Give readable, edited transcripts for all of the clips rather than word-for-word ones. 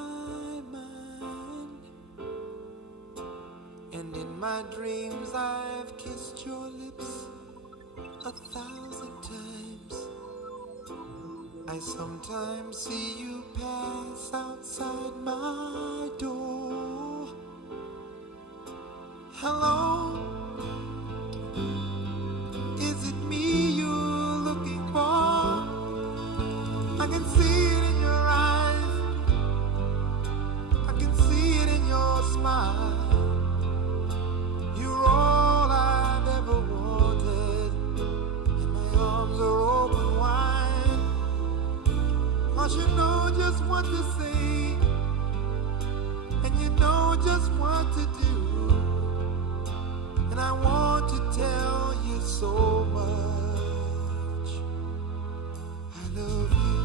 my mind, and in my dreams I've kissed your lips 1,000 times. I sometimes see you pass outside my door. Hello, is it me you're looking for? I can see it in your eyes, I can see it in your smile. You're all I've ever wanted, and my arms are open wide. 'Cause you know just what to say, and you know just what to do. And I want to tell you so much. I love you.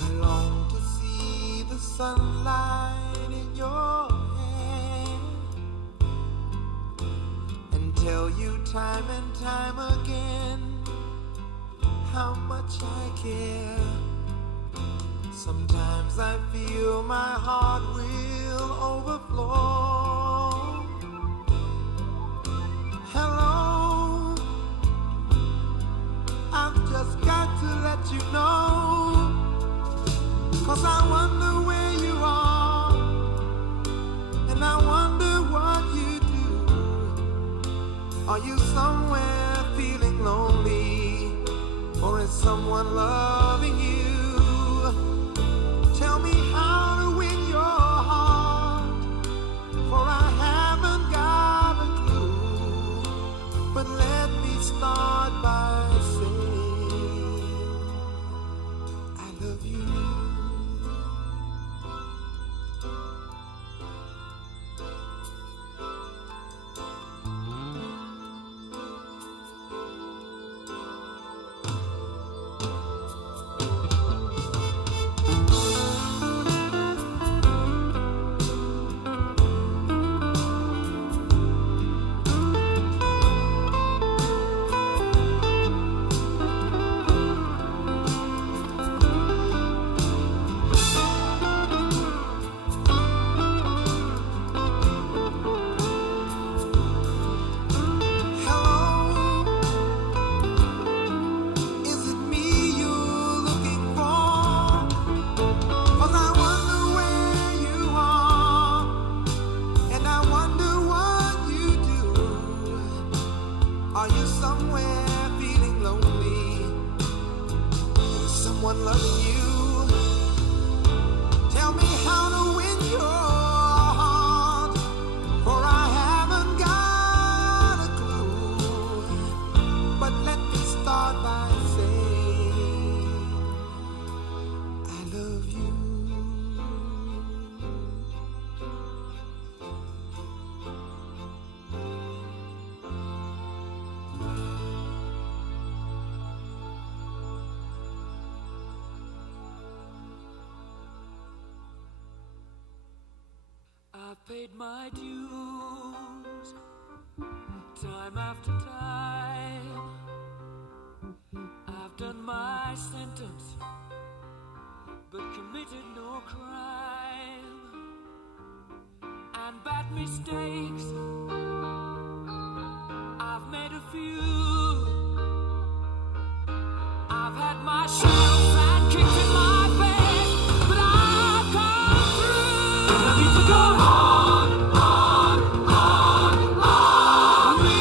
I long to see the sunlight in your hair and tell you time and time again how much I care. Sometimes I feel my heart will overflow. Hello, I've just got to let you know, 'cause I wonder where you are, and I wonder what you do. Are you somewhere feeling lonely, or is someone loving you? Tell me how to win your heart, for I haven't got a clue. But let me start by saying I love you. I've paid my dues time after time. I've done my sentence, but committed no crime. And bad mistakes, I've made a few. I've had my share of bad kicks in my face, but I've come through. I need to go on. We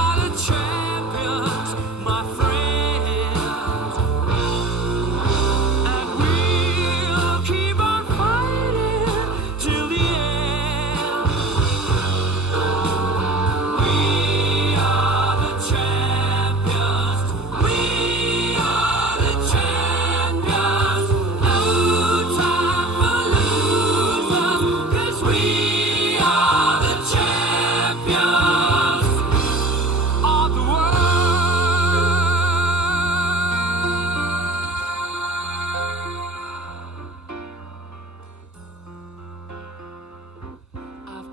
are the champions, my friends, and we'll keep on fighting till the end.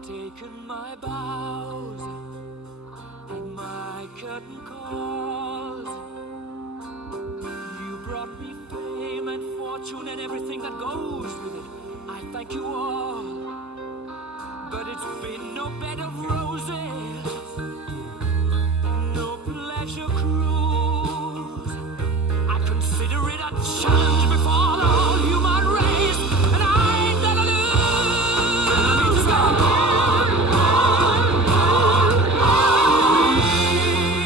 taken my bows and my curtain calls. You brought me fame and fortune and everything that goes with it. I thank you all, but it's been no bed of roses, no pleasure cruise. I consider it a challenge before the whole human race, and I ain't gonna lose.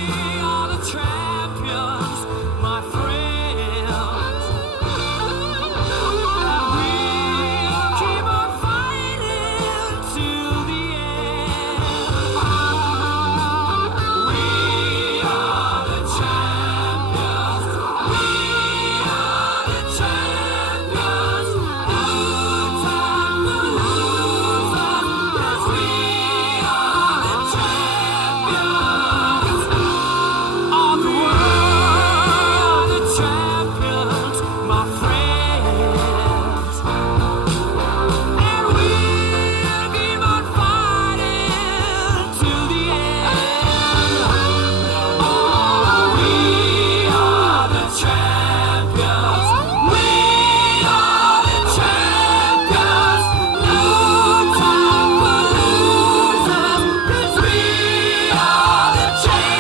We are the champions, my friends, and we'll keep on fighting till the end. We are the champions. We are the champions. No time for losers, 'cause we are the champions of the world. The champions, my friends, and we'll keep on fighting till the end. Oh, we are the champions. We are the champions. No time for losers, 'cause we are the champions.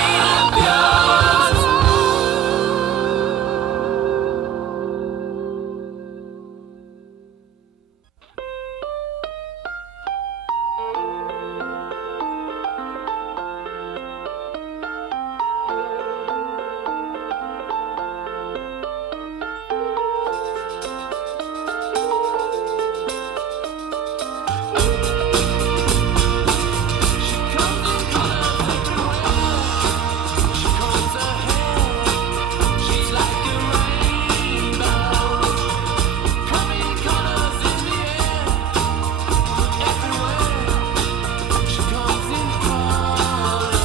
She comes in colors everywhere. She combs her hair. She's like a rainbow. Coming colors in the air. Everywhere. She comes in colors.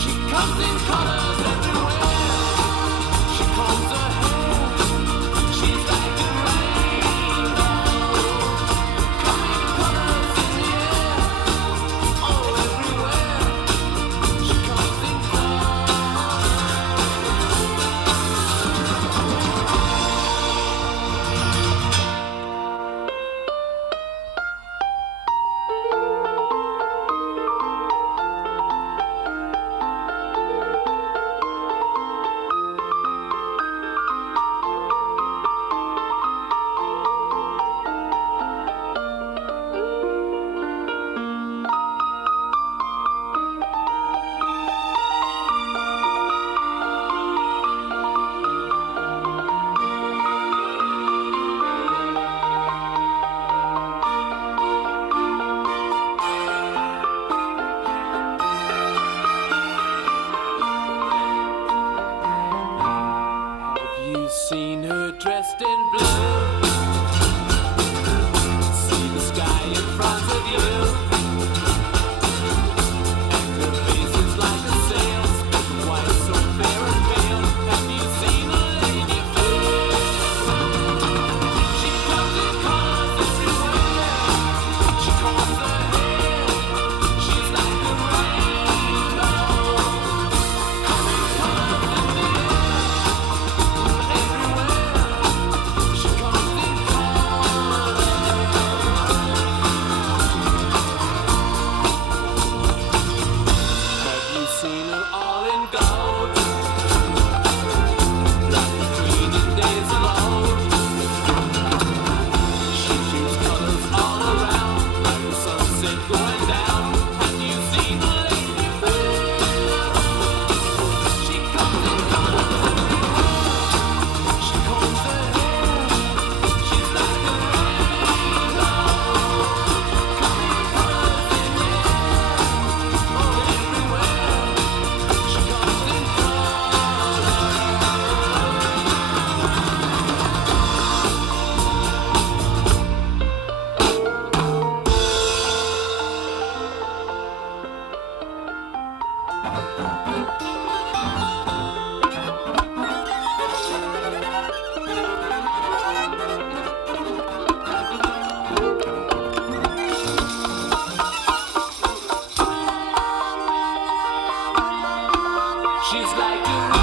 She comes in colors everywhere. She combs her hair. She's like a rainbow. Coming colors in the air. Oh, everywhere. She comes in Have you seen her dressed in blue? See the sky in front of you, and her face is like a sail, speaking white, so fair and pale. Have you seen a lady fair? She comes in colors everywhere. She combs her hair. She's like a rainbow. Coming colors in the air. Everywhere. She comes in in She's like a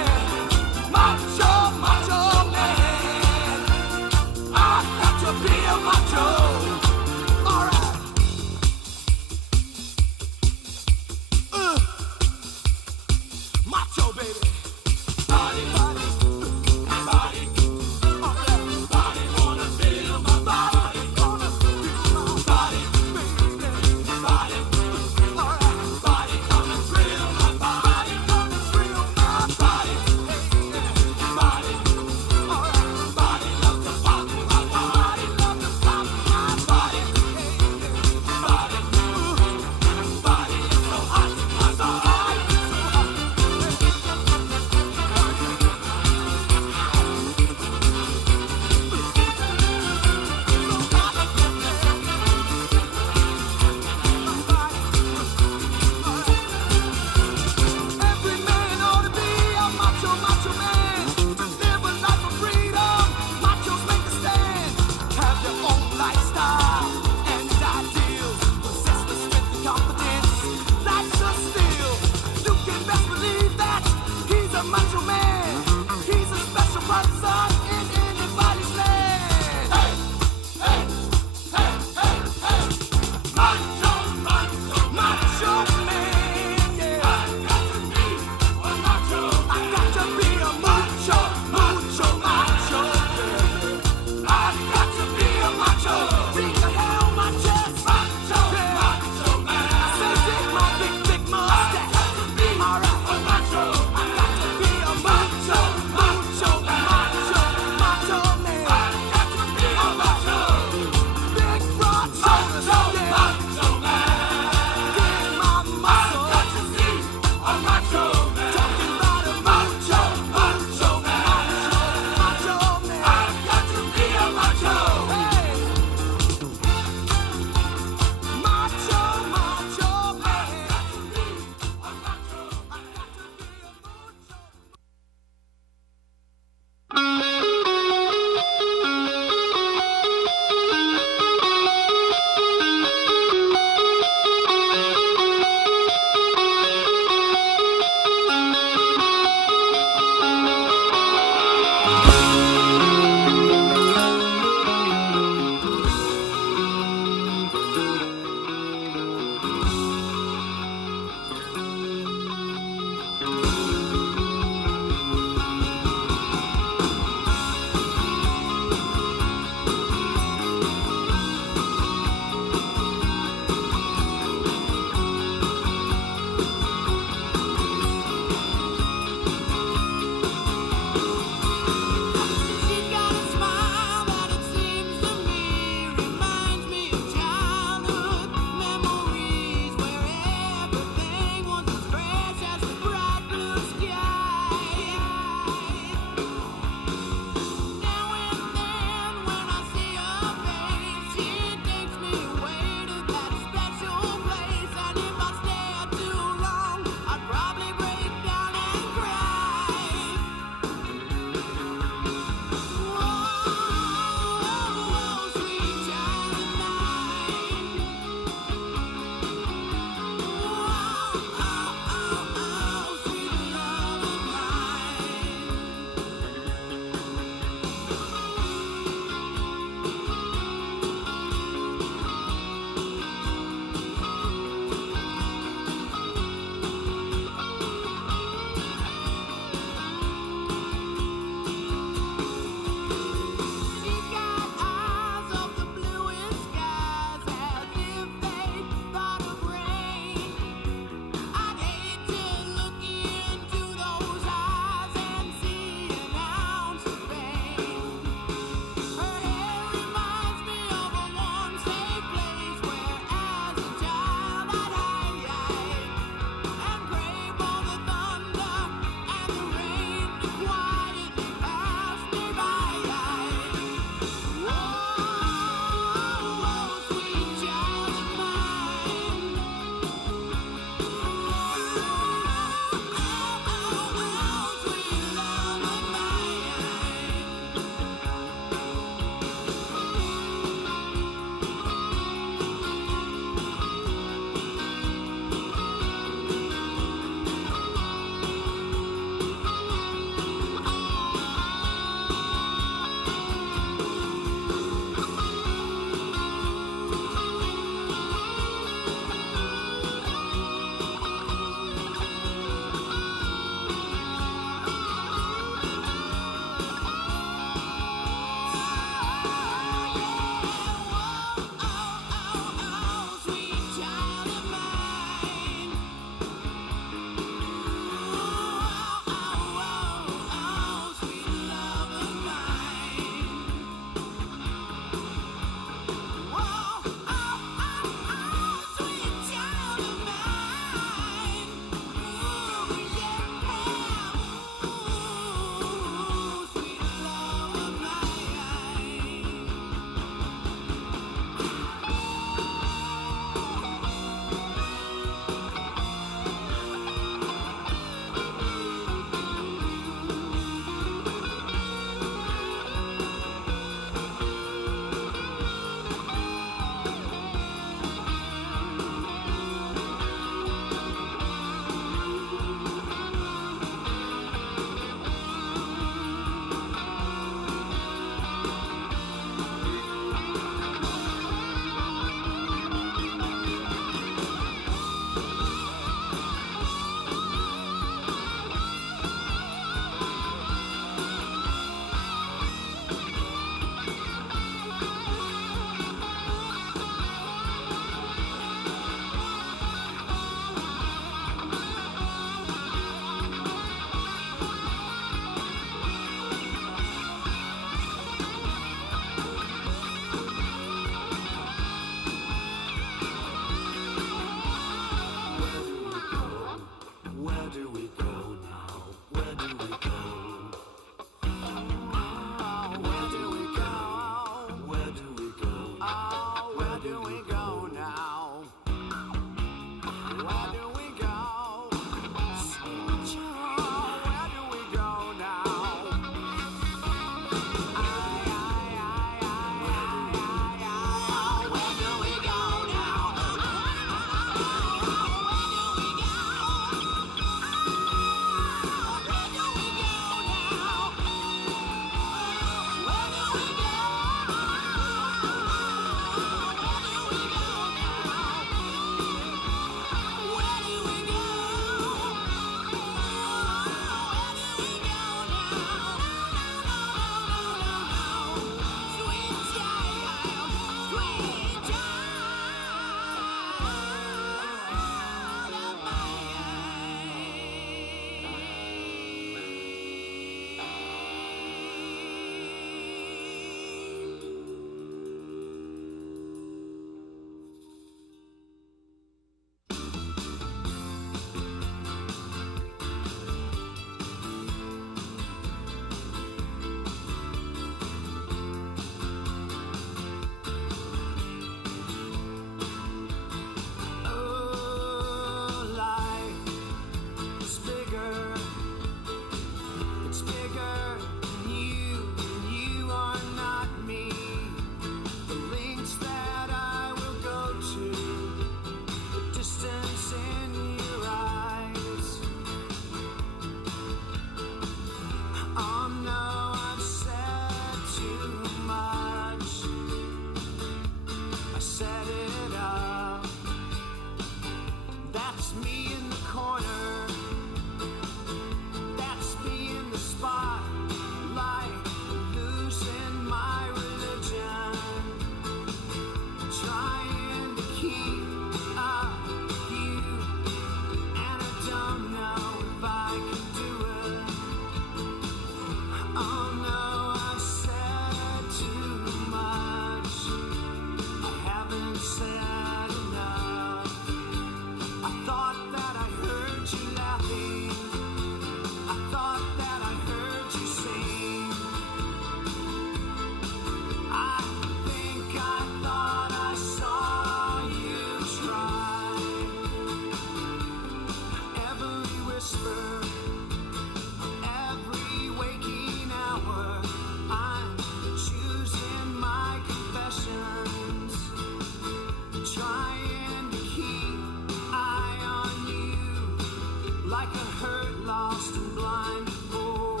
like a hurt, lost and blind fool.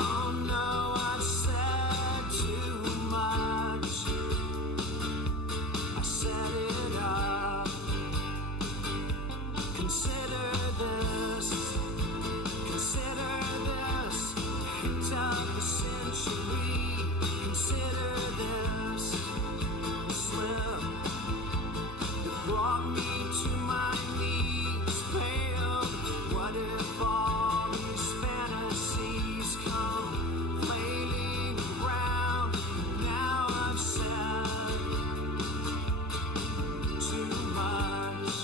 Oh no, I've said too much. I set it up. Consider this hit of the century. Consider this slip that brought me to my knees, failed. What if all these fantasies come flailing around? Now I've said too much.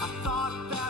I thought that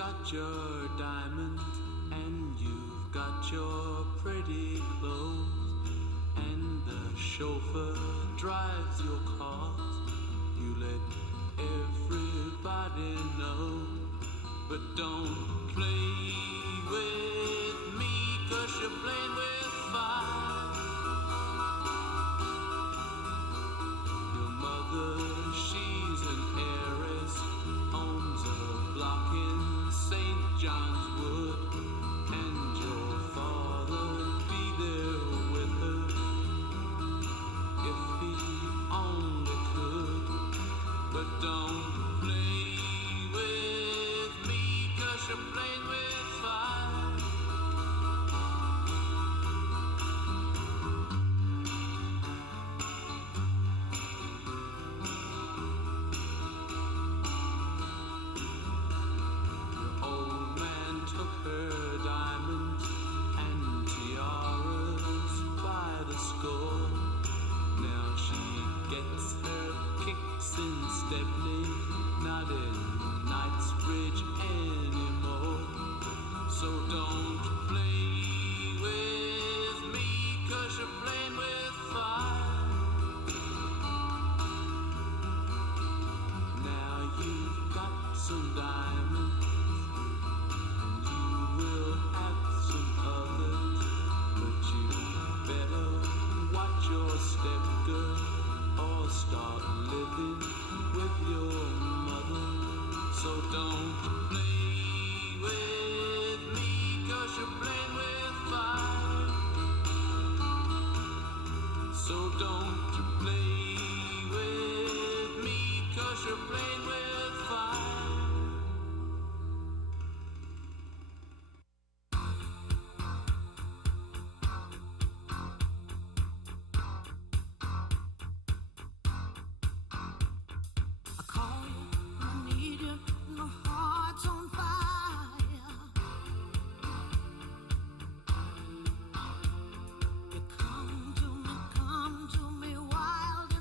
got your diamonds and you've got your pretty clothes, and the chauffeur drives your cars. You let everybody know, but don't play with me, 'cause you're playing with fire. Your mother, she's an heiress, owns a block in St. John's Wood, and your father'd be there with her if he only could. But don't play with me, 'cause you're playing with fire. Your old man took her diamonds and tiaras by the score. Now she gets her kicks in Stepney, not in Knightsbridge anymore. So don't play with me, 'cause you're playing with fire. Now you've got some diamonds, and you will have some others, but you better watch your step, girl, or start living with your mother. So don't play with me, 'cause you're playing with fire. So don't play with me, 'cause you're playing with fire. I call you, I need you, my heart's on fire. You come to me wild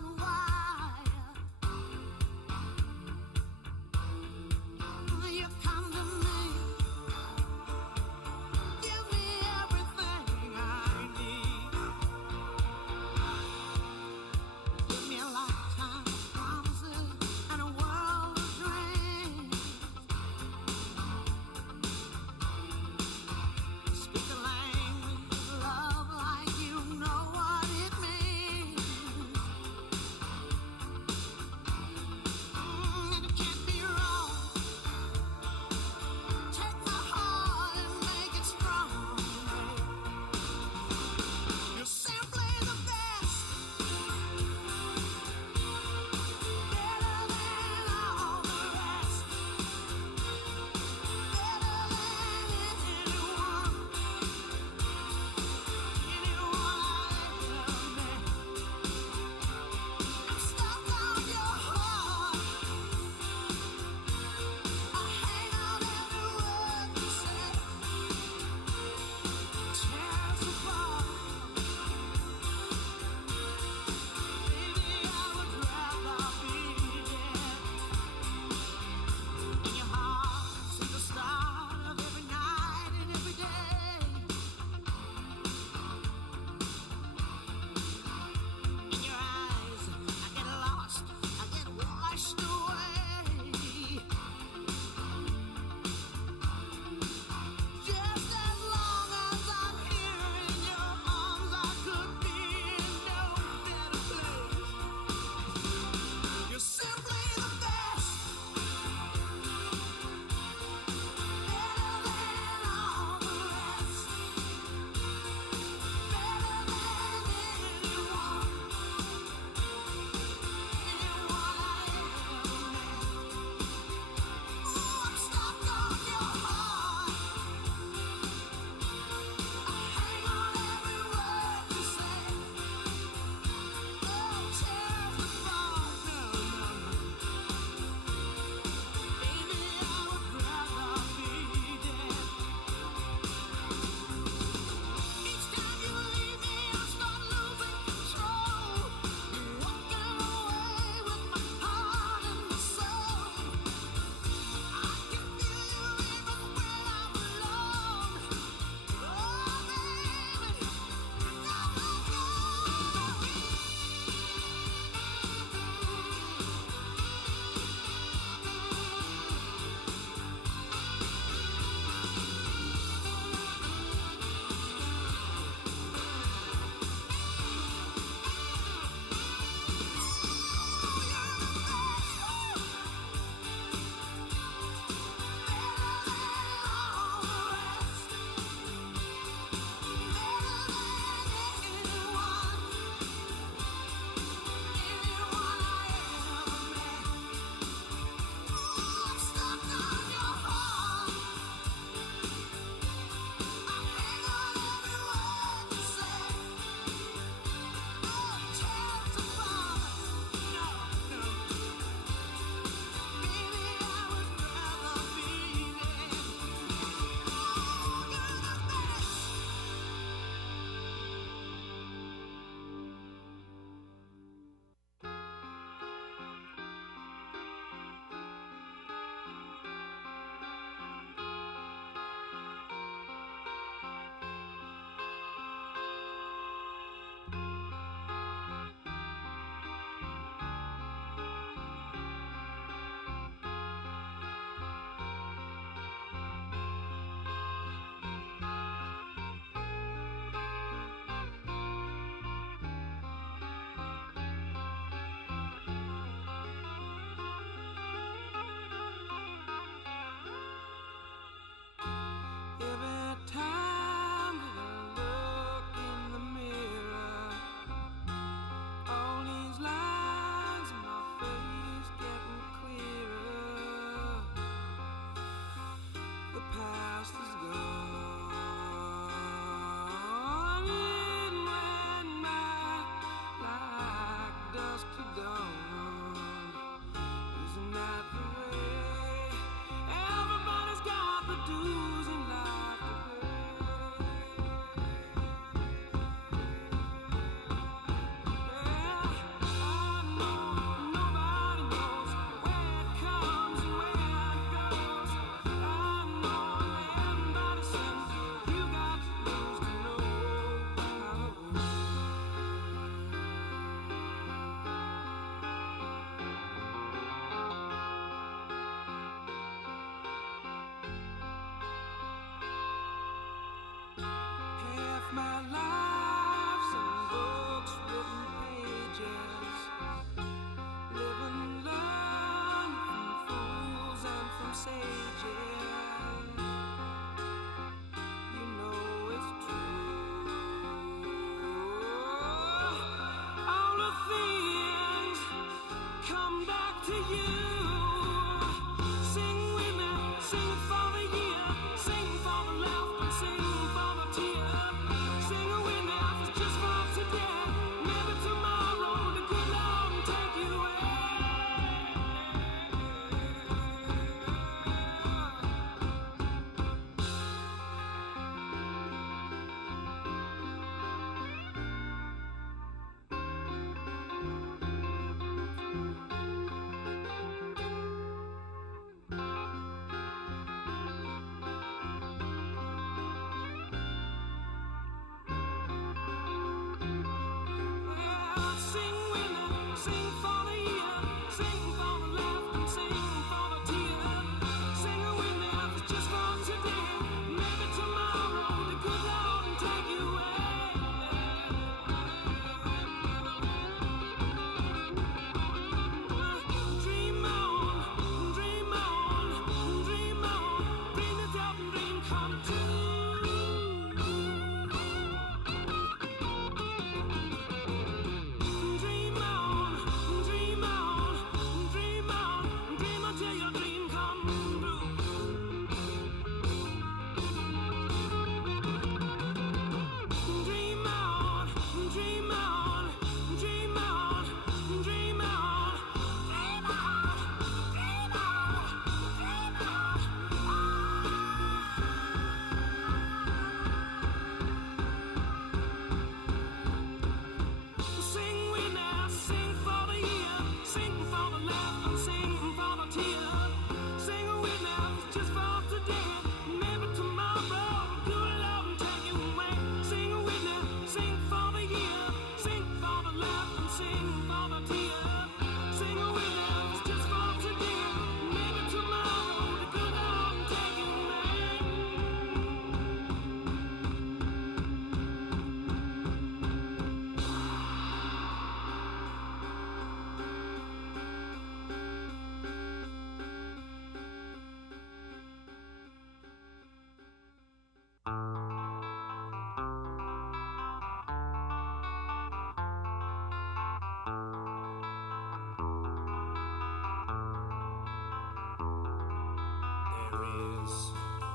There is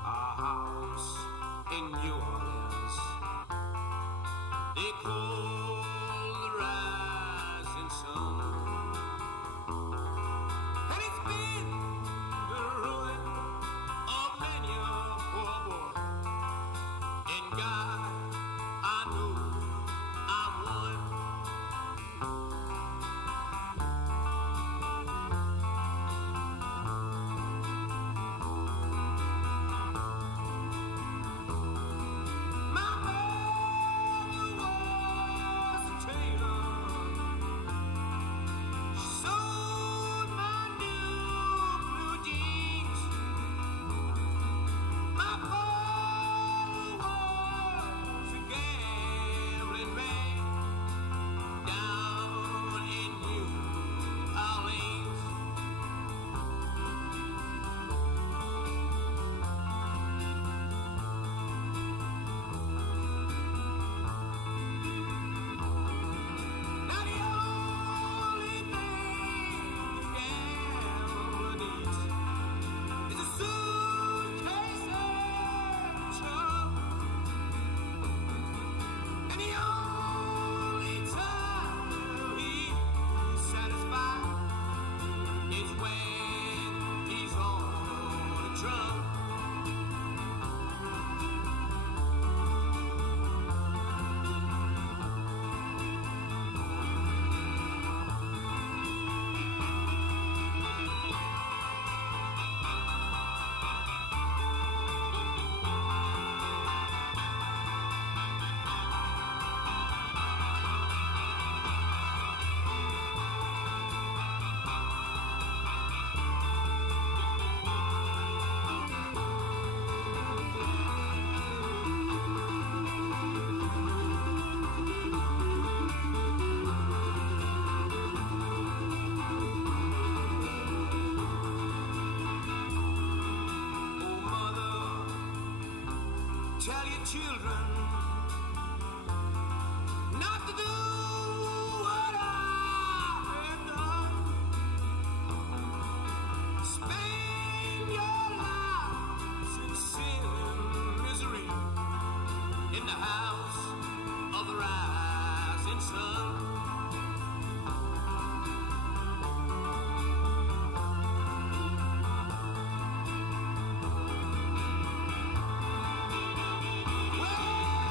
a house in New Orleans they call the rising sun, and it's been the ruin of many a poor boy. And God, I know I'm one. My mother was a tailor. She sewed my new blue jeans. My father was a gambling man down in New Orleans. Now the only thing a gambler needs is a suitcase and a trunk, and the only time he's satisfied is when he's on a drunk. Oh, mother, tell your children not to do what I have done. Spend your lives in sin and misery in the house of the rising sun. Well,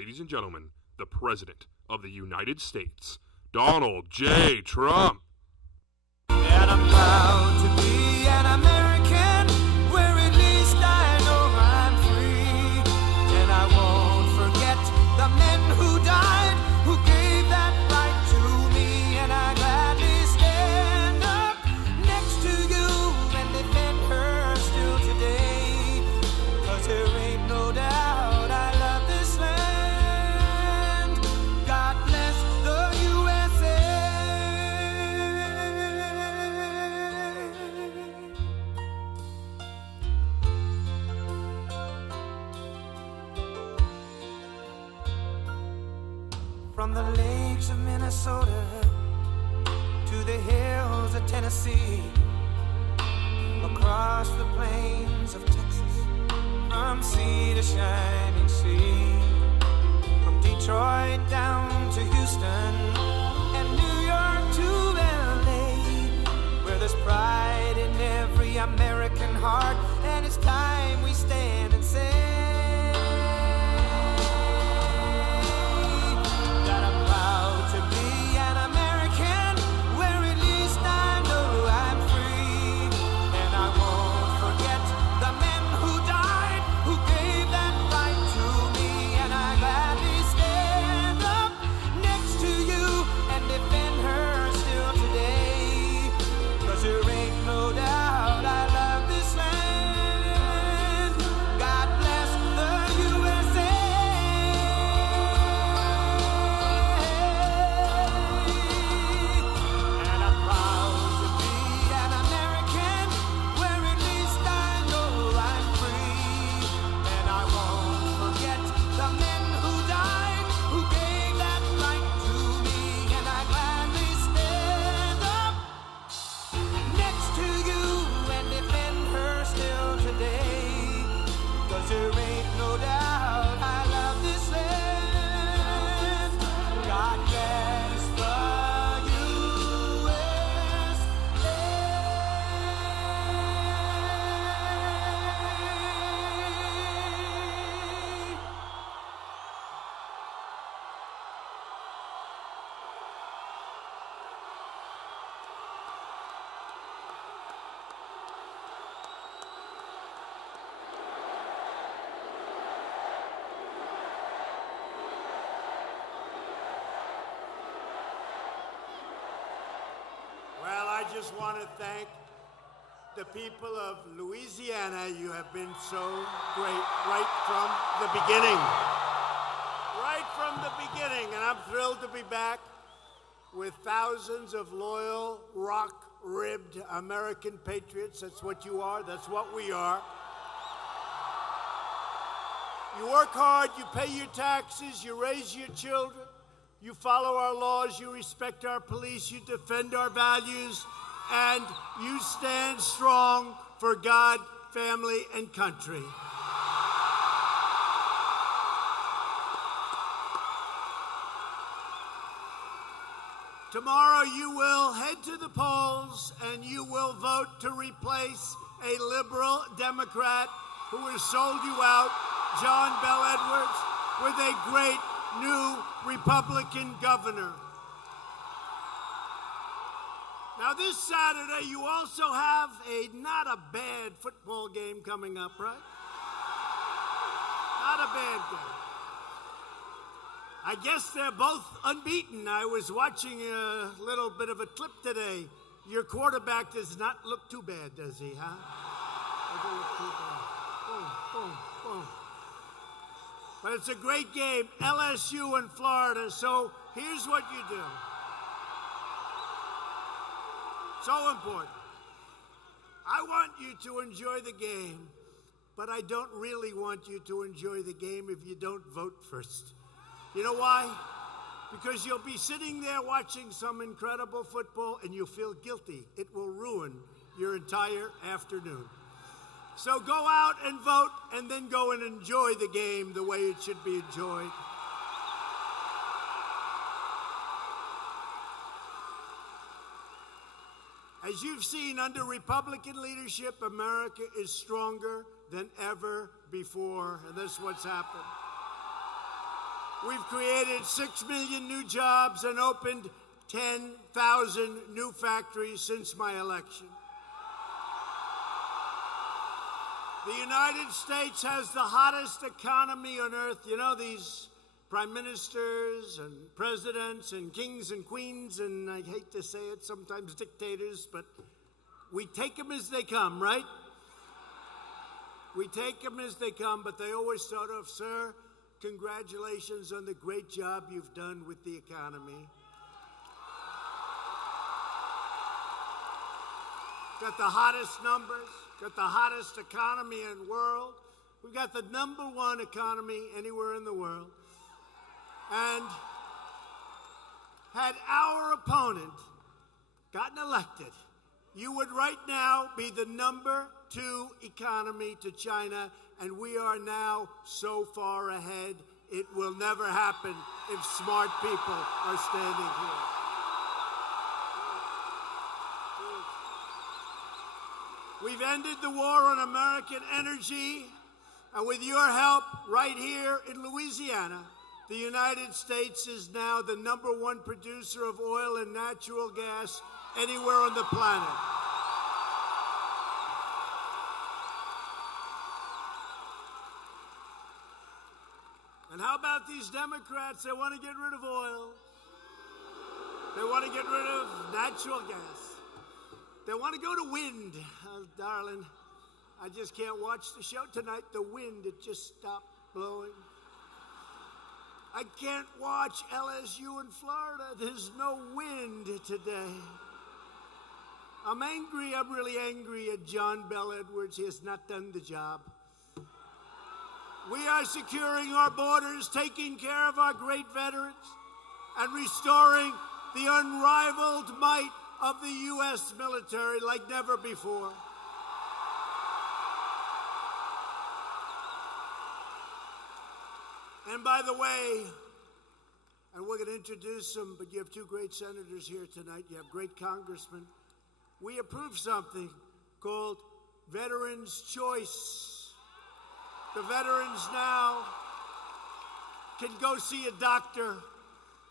ladies and gentlemen, the President of the United States, Donald J. Trump. And I'm proud to be an American, where at least I know I'm free. And I won't forget the men who died, who gave that right to me. And I gladly stand up next to you and defend her still today. 'Cause there ain't no doubt I love this land. God bless the USA. From the lakes of Minnesota to the hills of Tennessee, across the plains of Texas, from sea to shining sea, from Detroit down to Houston and New York to LA, where there's pride in every American heart, and it's time we stand and say that I'm proud to be an American, where at least I know I'm free. And I won't forget the men who died, who gave that right to me. And I gladly stand up next to you and defend her still today. 'Cause there ain't no doubt I love this land. God bless the USA. And I'm proud to be an American, where at least I know I'm free. And I won't forget the men who died, who gave that right to me. And I gladly stand up next to you and defend her still today. 'Cause there ain't no doubt I love this land. God bless the USA. Well, I just want to thank the people of Louisiana. You have been so great right from the beginning. Right from the beginning. And I'm thrilled to be back with thousands of loyal, rock-ribbed American patriots. That's what you are. That's what we are. You work hard, you pay your taxes, you raise your children, you follow our laws, you respect our police, you defend our values, and you stand strong for God, family, and country. Tomorrow you will head to the polls and you will vote to replace a liberal Democrat who has sold you out, John Bel Edwards, with a great new Republican governor. Now this Saturday you also have not a bad football game coming up, right? Not a bad game. I guess they're both unbeaten. I was watching a little bit of a clip today. Your quarterback does not look too bad, does he, huh? Doesn't look too bad. Boom, boom, boom. But it's a great game, LSU and Florida, so here's what you do. So important. I want you to enjoy the game, but I don't really want you to enjoy the game if you don't vote first. You know why? Because you'll be sitting there watching some incredible football and you'll feel guilty. It will ruin your entire afternoon. So go out and vote and then go and enjoy the game the way it should be enjoyed. As you've seen, under Republican leadership, America is stronger than ever before, and that's what's happened. We've created 6 million new jobs and opened 10,000 new factories since my election. The United States has the hottest economy on earth. You know, these prime ministers and presidents and kings and queens, and I hate to say it, sometimes dictators, but we take them as they come, right? We take them as they come, but they always start off, sir, congratulations on the great job you've done with the economy. Got the hottest numbers, got the hottest economy in the world. We've got the #1 economy anywhere in the world. And had our opponent gotten elected, you would right now be the #2 economy to China, and we are now so far ahead, it will never happen if smart people are standing here. We've ended the war on American energy, and with your help right here in Louisiana, the United States is now the #1 producer of oil and natural gas anywhere on the planet. And how about these Democrats? They want to get rid of oil. They want to get rid of natural gas. They want to go to wind. Oh, darling, I just can't watch the show tonight. The wind, it just stopped blowing. I can't watch LSU in Florida. There's no wind today. I'm angry. I'm really angry at John Bel Edwards. He has not done the job. We are securing our borders, taking care of our great veterans, and restoring the unrivaled might of the U.S. military like never before. And by the way, and we're going to introduce them, but you have 2 great senators here tonight. You have great congressmen. We approved something called Veterans' Choice. The veterans now can go see a doctor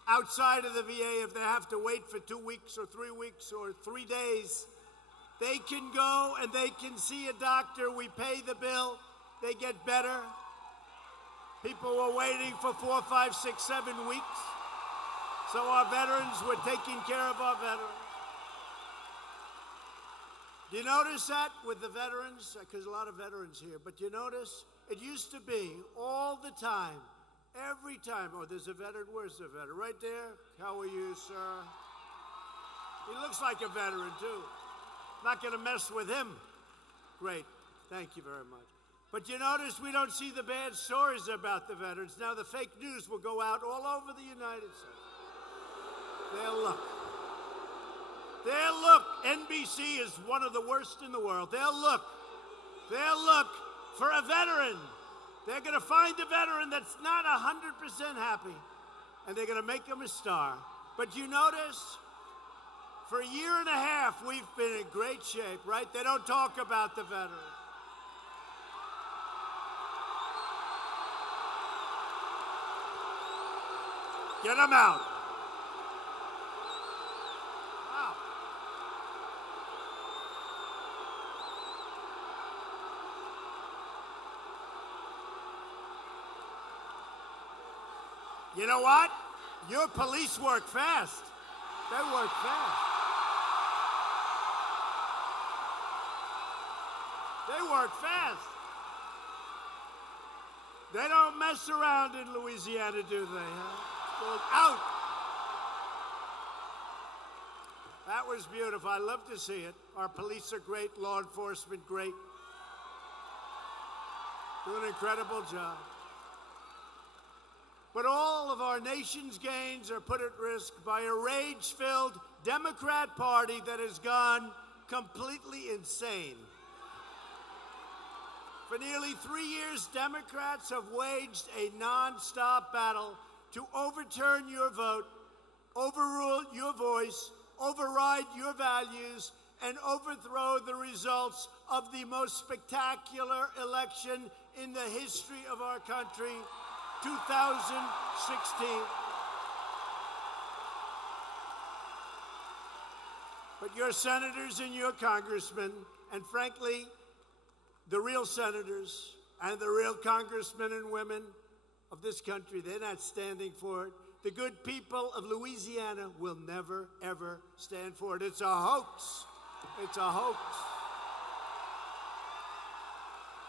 outside of the VA if they have to wait for 2 weeks or 3 weeks or 3 days. They can go and they can see a doctor. We pay the bill. They get better. People were waiting for 4, 5, 6, 7 weeks. So our veterans were taking care of our veterans. Do you notice that with the veterans? Because a lot of veterans here. But you notice it used to be all the time, every time. Oh, there's a veteran. Where's the veteran? Right there. How are you, sir? He looks like a veteran, too. Not going to mess with him. Great. Thank you very much. But you notice we don't see the bad stories about the veterans. Now the fake news will go out all over the United States. They'll look. They'll look. NBC is one of the worst in the world. They'll look. They'll look for a veteran. They're going to find a veteran that's not 100% happy, and they're going to make him a star. But you notice, for a year and a half, we've been in great shape, right? They don't talk about the veterans. Get them out. Wow. You know what? Your police work fast. They work fast. They work fast. They don't mess around in Louisiana, do they, huh? Out. That was beautiful. I love to see it. Our police are great, law enforcement great. Do an incredible job. But all of our nation's gains are put at risk by a rage-filled Democrat Party that has gone completely insane. For nearly 3 years, Democrats have waged a nonstop battle to overturn your vote, overrule your voice, override your values, and overthrow the results of the most spectacular election in the history of our country. 2016. But your senators and your congressmen, and frankly, the real senators and the real congressmen and women of this country, they're not standing for it. The good people of Louisiana will never, ever stand for it. It's a hoax. It's a hoax.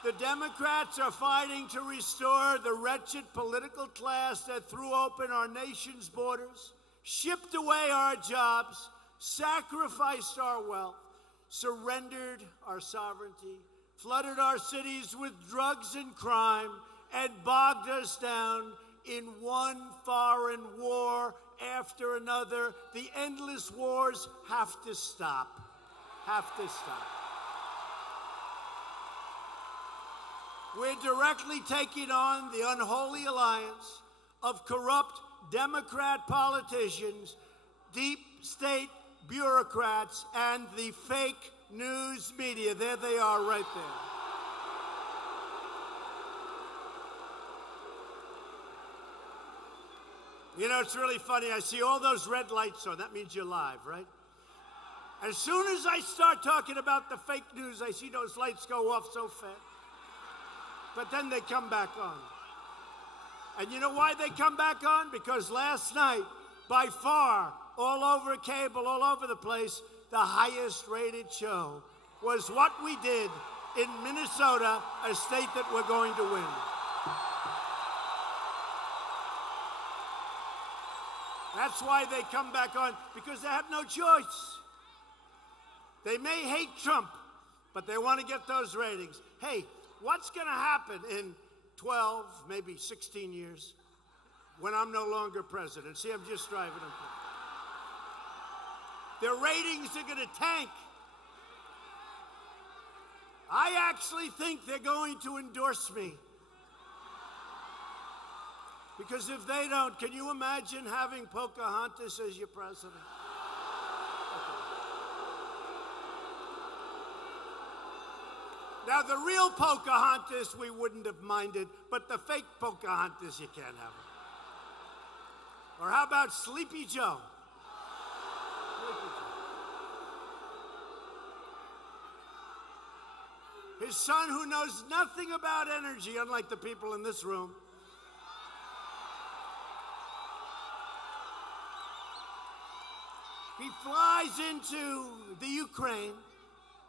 The Democrats are fighting to restore the wretched political class that threw open our nation's borders, shipped away our jobs, sacrificed our wealth, surrendered our sovereignty, flooded our cities with drugs and crime, and bogged us down in one foreign war after another. The endless wars have to stop. Have to stop. We're directly taking on the unholy alliance of corrupt Democrat politicians, deep state bureaucrats, and the fake news media. There they are right there. You know, it's really funny. I see all those red lights on. That means you're live, right? As soon as I start talking about the fake news, I see those lights go off so fast. But then they come back on. And you know why they come back on? Because last night, by far, all over cable, all over the place, the highest rated show was what we did in Minnesota, a state that we're going to win. That's why they come back on, because they have no choice. They may hate Trump, but they want to get those ratings. Hey, what's going to happen in 12, maybe 16 years when I'm no longer president? See, I'm just driving them. Their ratings are going to tank. I actually think they're going to endorse me. Because if they don't, can you imagine having Pocahontas as your president? Now, the real Pocahontas, we wouldn't have minded, but the fake Pocahontas, you can't have it. Or how about Sleepy Joe? His son, who knows nothing about energy, unlike the people in this room. He flies into the Ukraine.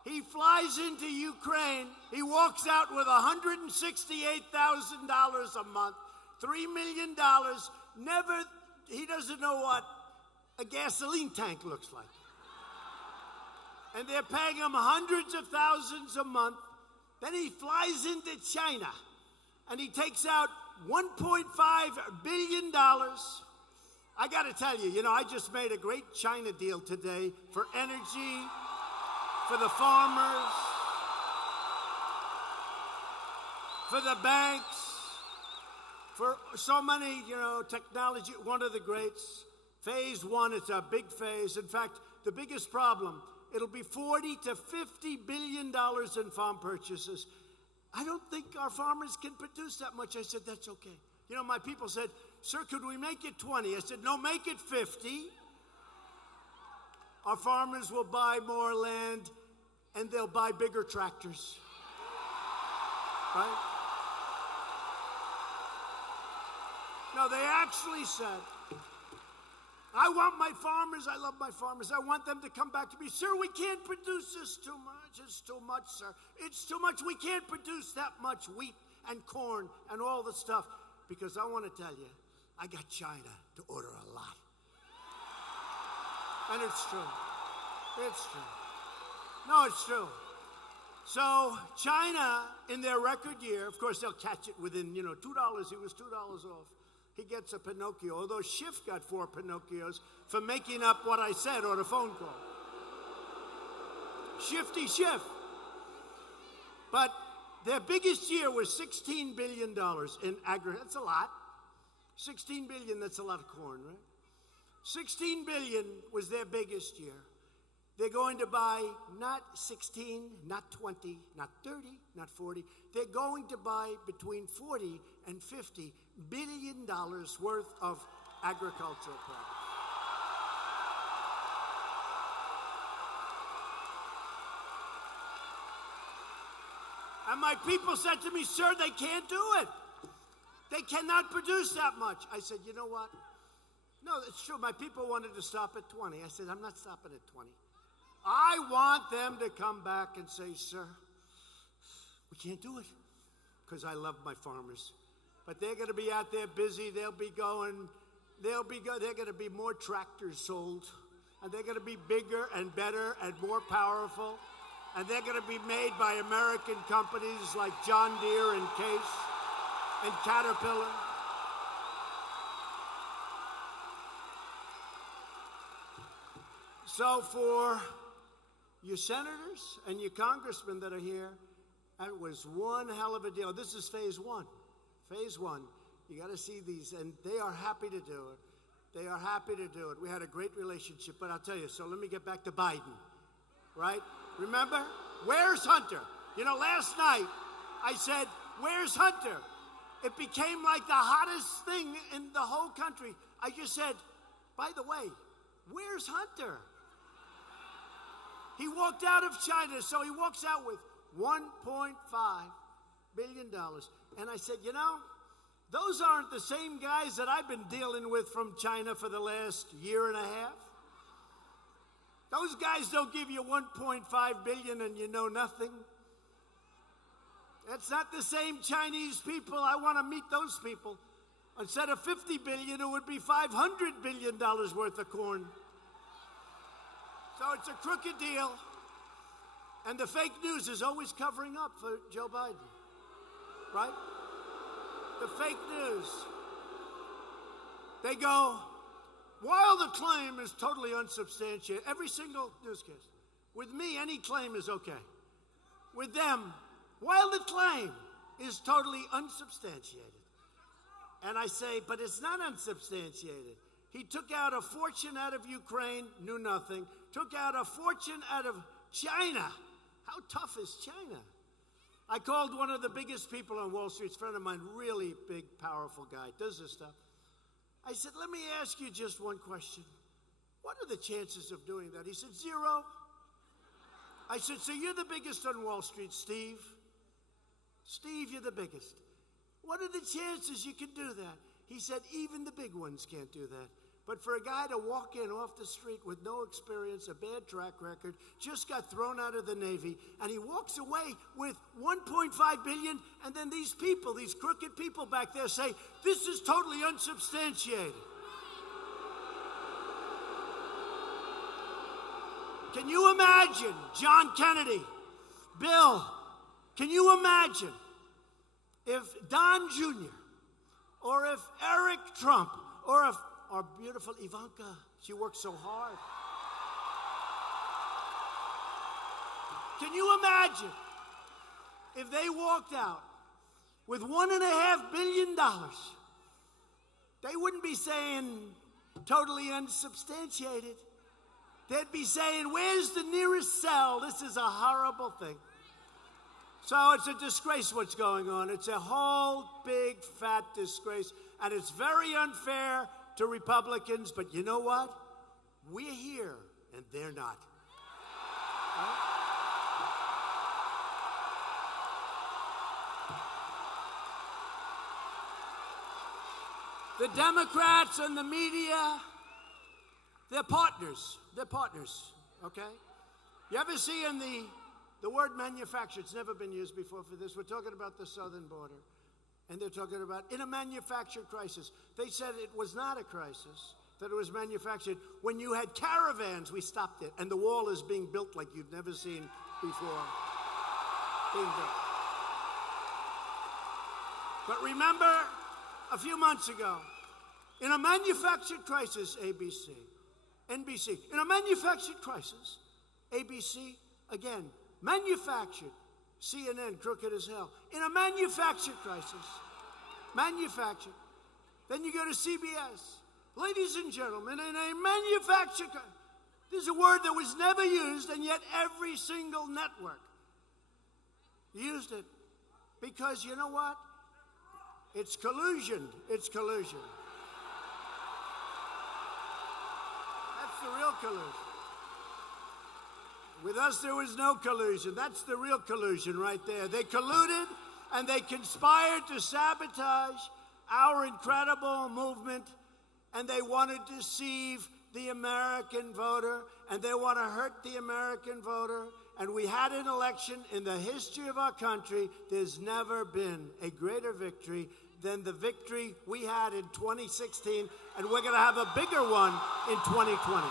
He flies into Ukraine. He walks out with $168,000 a month, $3 million. He doesn't know what a gasoline tank looks like. And they're paying him hundreds of thousands a month. Then he flies into China, and he takes out $1.5 billion. I got to tell you, I just made a great China deal today for energy, for the farmers, for the banks, for so many, technology, one of the greats. Phase one, it's a big phase. In fact, the biggest problem, it'll be $40 to $50 billion in farm purchases. I don't think our farmers can produce that much. I said, that's okay. My people said, sir, could we make it 20? I said, no, make it 50. Our farmers will buy more land, and they'll buy bigger tractors. Right? No, they actually said, I want my farmers, I love my farmers, I want them to come back to me. Sir, we can't produce this too much. It's too much, sir. It's too much. We can't produce that much wheat and corn and all the stuff. Because I want to tell you, I got China to order a lot. And it's true. It's true. No, it's true. So China, in their record year, of course, they'll catch it within, $2. He was $2 off. He gets a Pinocchio, although Schiff got 4 Pinocchios for making up what I said on a phone call. Shifty Schiff. But their biggest year was $16 billion in aggregate. That's a lot. $16 billion, that's a lot of corn, right? $16 billion was their biggest year. They're going to buy not 16, not 20, not 30, not 40. They're going to buy between 40 and $50 billion worth of agricultural products. And my people said to me, sir, they can't do it. They cannot produce that much. I said, you know what? No, it's true. My people wanted to stop at 20. I said, I'm not stopping at 20. I want them to come back and say, sir, we can't do it, because I love my farmers. But they're going to be out there busy. They're going to be more tractors sold, and they're going to be bigger and better and more powerful, and they're going to be made by American companies like John Deere and Case and Caterpillar. So for your senators and your congressmen that are here, that was one hell of a deal. This is phase one. Phase one. You got to see these, and they are happy to do it. They are happy to do it. We had a great relationship, but I'll tell you, so let me get back to Biden, right? Remember? Where's Hunter? You know, last night I said, where's Hunter? It became like the hottest thing in the whole country. I just said, by the way, where's Hunter? He walked out of China, so he walks out with $1.5 billion. And I said, you know, those aren't the same guys that I've been dealing with from China for the last year and a half. Those guys don't give you $1.5 billion and you know nothing. That's not the same Chinese people. I want to meet those people. Instead of $50 billion, it would be $500 billion worth of corn. So it's a crooked deal, and the fake news is always covering up for Joe Biden, right? The fake news. They go, while the claim is totally unsubstantiated, every single newscast, with me, any claim is okay. With them, while the claim is totally unsubstantiated. And I say, but it's not unsubstantiated. He took out a fortune out of Ukraine, knew nothing. Took out a fortune out of China. How tough is China? I called one of the biggest people on Wall Street, a friend of mine, really big, powerful guy, does this stuff. I said, let me ask you just one question. What are the chances of doing that? He said, 0. I said, so you're the biggest on Wall Street, Steve. Steve, you're the biggest. What are the chances you can do that? He said, even the big ones can't do that. But for a guy to walk in off the street with no experience, a bad track record, just got thrown out of the Navy, and he walks away with $1.5 billion, and then these people, these crooked people back there say, this is totally unsubstantiated. Can you imagine John Kennedy, Bill, can you imagine if Don Jr., or if Eric Trump, or if our beautiful Ivanka, she works so hard. Can you imagine if they walked out with $1.5 billion? They wouldn't be saying totally unsubstantiated. They'd be saying, where's the nearest cell? This is a horrible thing. So it's a disgrace what's going on. It's a whole big, fat disgrace. And it's very unfair to Republicans, but you know what? We're here, and they're not. Right? The Democrats and the media, they're partners. They're partners, okay? You ever see in the word manufactured? It's never been used before for this. We're talking about the southern border. And they're talking about in a manufactured crisis. They said it was not a crisis, that it was manufactured. When you had caravans, we stopped it. And the wall is being built like you've never seen before. Being built. But remember, a few months ago, in a manufactured crisis, ABC, NBC, in a manufactured crisis, ABC, again, manufactured, CNN, crooked as hell. In a manufactured crisis, manufactured. Then you go to CBS. Ladies and gentlemen, in a manufactured crisis. There's a word that was never used, and yet every single network used it. Because you know what? It's collusion. It's collusion. That's the real collusion. With us, there was no collusion. That's the real collusion right there. They colluded and they conspired to sabotage our incredible movement, and they want to deceive the American voter, and they want to hurt the American voter. And we had an election in the history of our country. There's never been a greater victory than the victory we had in 2016, and we're going to have a bigger one in 2020.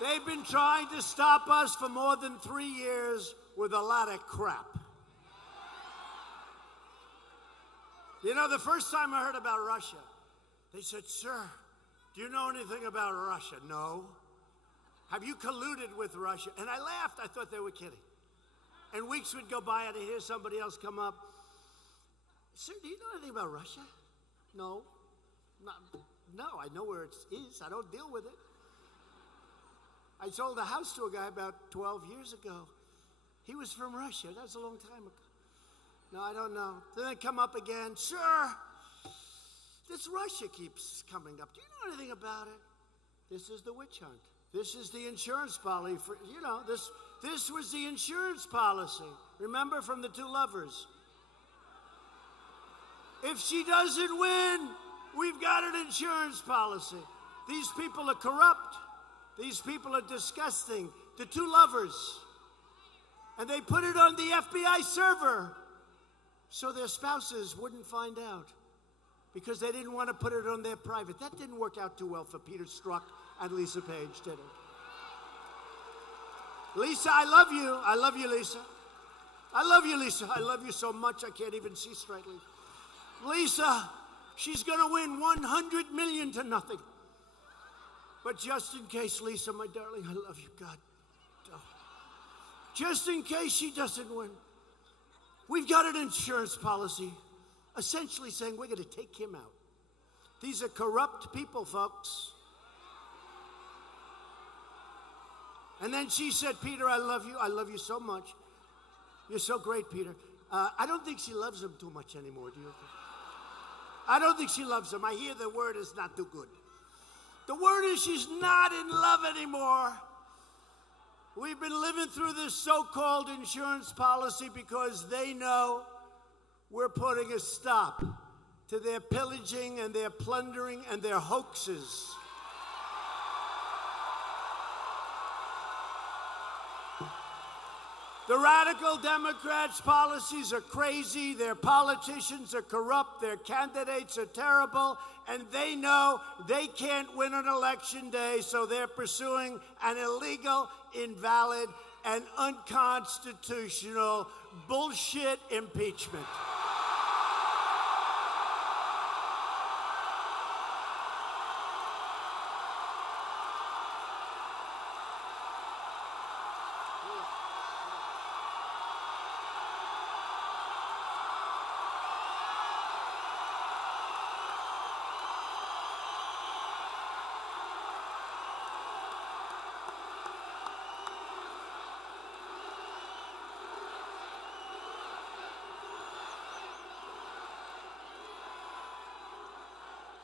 They've been trying to stop us for more than 3 years with a lot of crap. You know, the first time I heard about Russia, they said, "Sir, do you know anything about Russia?" "No." "Have you colluded with Russia?" And I laughed. I thought they were kidding. And weeks would go by and I'd hear somebody else come up. "Sir, do you know anything about Russia?" "No." No, I know where it is. I don't deal with it. I sold a house to a guy about 12 years ago. He was from Russia. That was a long time ago. "No, I don't know." Then they come up again. "Sir, this Russia keeps coming up. Do you know anything about it?" This is the witch hunt. This is the insurance policy. This was the insurance policy. Remember, from the two lovers. If she doesn't win, we've got an insurance policy. These people are corrupt. These people are disgusting. The two lovers. And they put it on the FBI server so their spouses wouldn't find out, because they didn't want to put it on their private. That didn't work out too well for Peter Strzok and Lisa Page, did it? Lisa, I love you. I love you, Lisa. I love you, Lisa. I love you so much I can't even see straightly. Lisa, she's going to win 100 million to nothing. But just in case, Lisa, my darling, I love you, God. Just in case she doesn't win, we've got an insurance policy essentially saying we're going to take him out. These are corrupt people, folks. And then she said, "Peter, I love you. I love you so much. You're so great, Peter." I don't think she loves him too much anymore, do you? I don't think she loves him. I hear the word is not too good. The word is she's not in love anymore. We've been living through this so-called insurance policy because they know we're putting a stop to their pillaging and their plundering and their hoaxes. The radical Democrats' policies are crazy, their politicians are corrupt, their candidates are terrible, and they know they can't win on election day, so they're pursuing an illegal, invalid, and unconstitutional bullshit impeachment.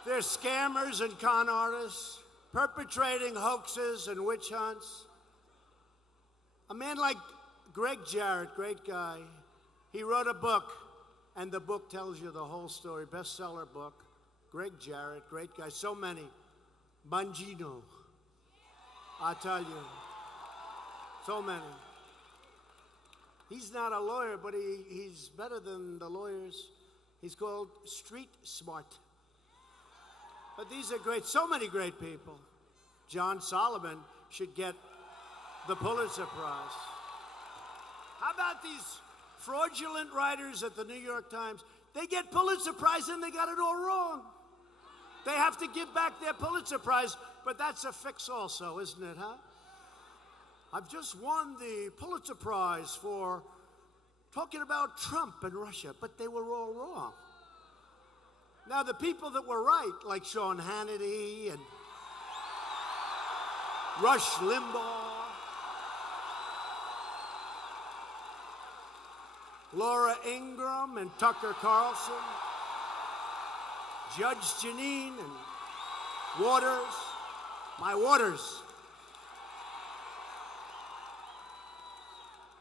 They're scammers and con artists, perpetrating hoaxes and witch hunts. A man like Greg Jarrett, great guy, he wrote a book, and the book tells you the whole story, bestseller book. Greg Jarrett, great guy, so many. Bongino, I tell you, so many. He's not a lawyer, but he's better than the lawyers. He's called Street Smart. But these are great, so many great people. John Solomon should get the Pulitzer Prize. How about these fraudulent writers at the New York Times? They get Pulitzer Prize and they got it all wrong. They have to give back their Pulitzer Prize, but that's a fix also, isn't it, huh? I've just won the Pulitzer Prize for talking about Trump and Russia, but they were all wrong. Now, the people that were right, like Sean Hannity and Rush Limbaugh, Laura Ingraham and Tucker Carlson, Judge Janine and Waters, my Waters.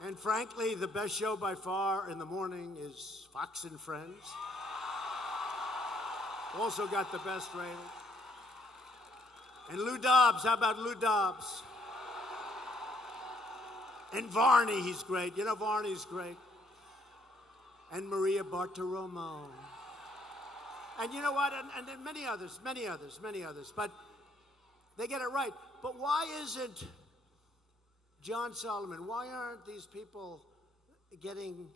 And frankly, the best show by far in the morning is Fox and Friends. Also got the best rating. And Lou Dobbs, how about Lou Dobbs? And Varney, he's great. You know, Varney's great. And Maria Bartiromo. And you know what? And then many others. But they get it right. But why isn't John Solomon, why aren't these people getting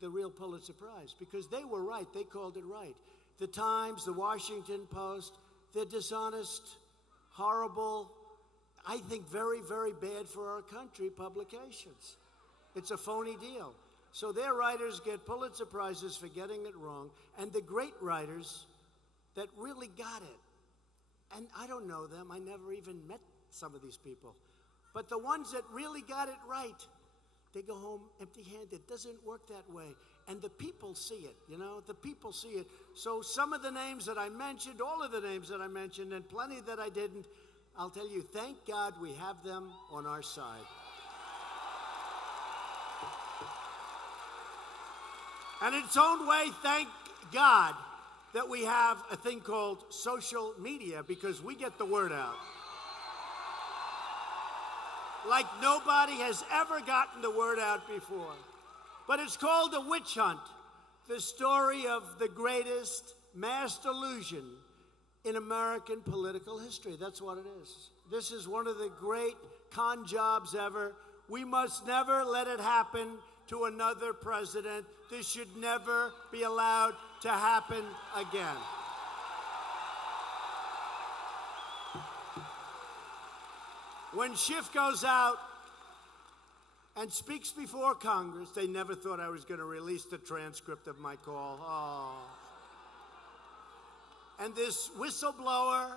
the real Pulitzer Prize? Because they were right. They called it right. The Times, the Washington Post, they're dishonest, horrible, I think very, very bad for our country publications. It's a phony deal. So their writers get Pulitzer Prizes for getting it wrong, and the great writers that really got it, and I don't know them, I never even met some of these people, but the ones that really got it right, they go home empty-handed. It doesn't work that way. And the people see it, you know? The people see it. So some of the names that I mentioned, all of the names that I mentioned, and plenty that I didn't, I'll tell you, thank God we have them on our side. And in its own way, thank God that we have a thing called social media, because we get the word out like nobody has ever gotten the word out before. But it's called a witch hunt, the story of the greatest mass delusion in American political history. That's what it is. This is one of the great con jobs ever. We must never let it happen to another president. This should never be allowed to happen again. When Schiff goes out and speaks before Congress, they never thought I was going to release the transcript of my call. Oh. And this whistleblower,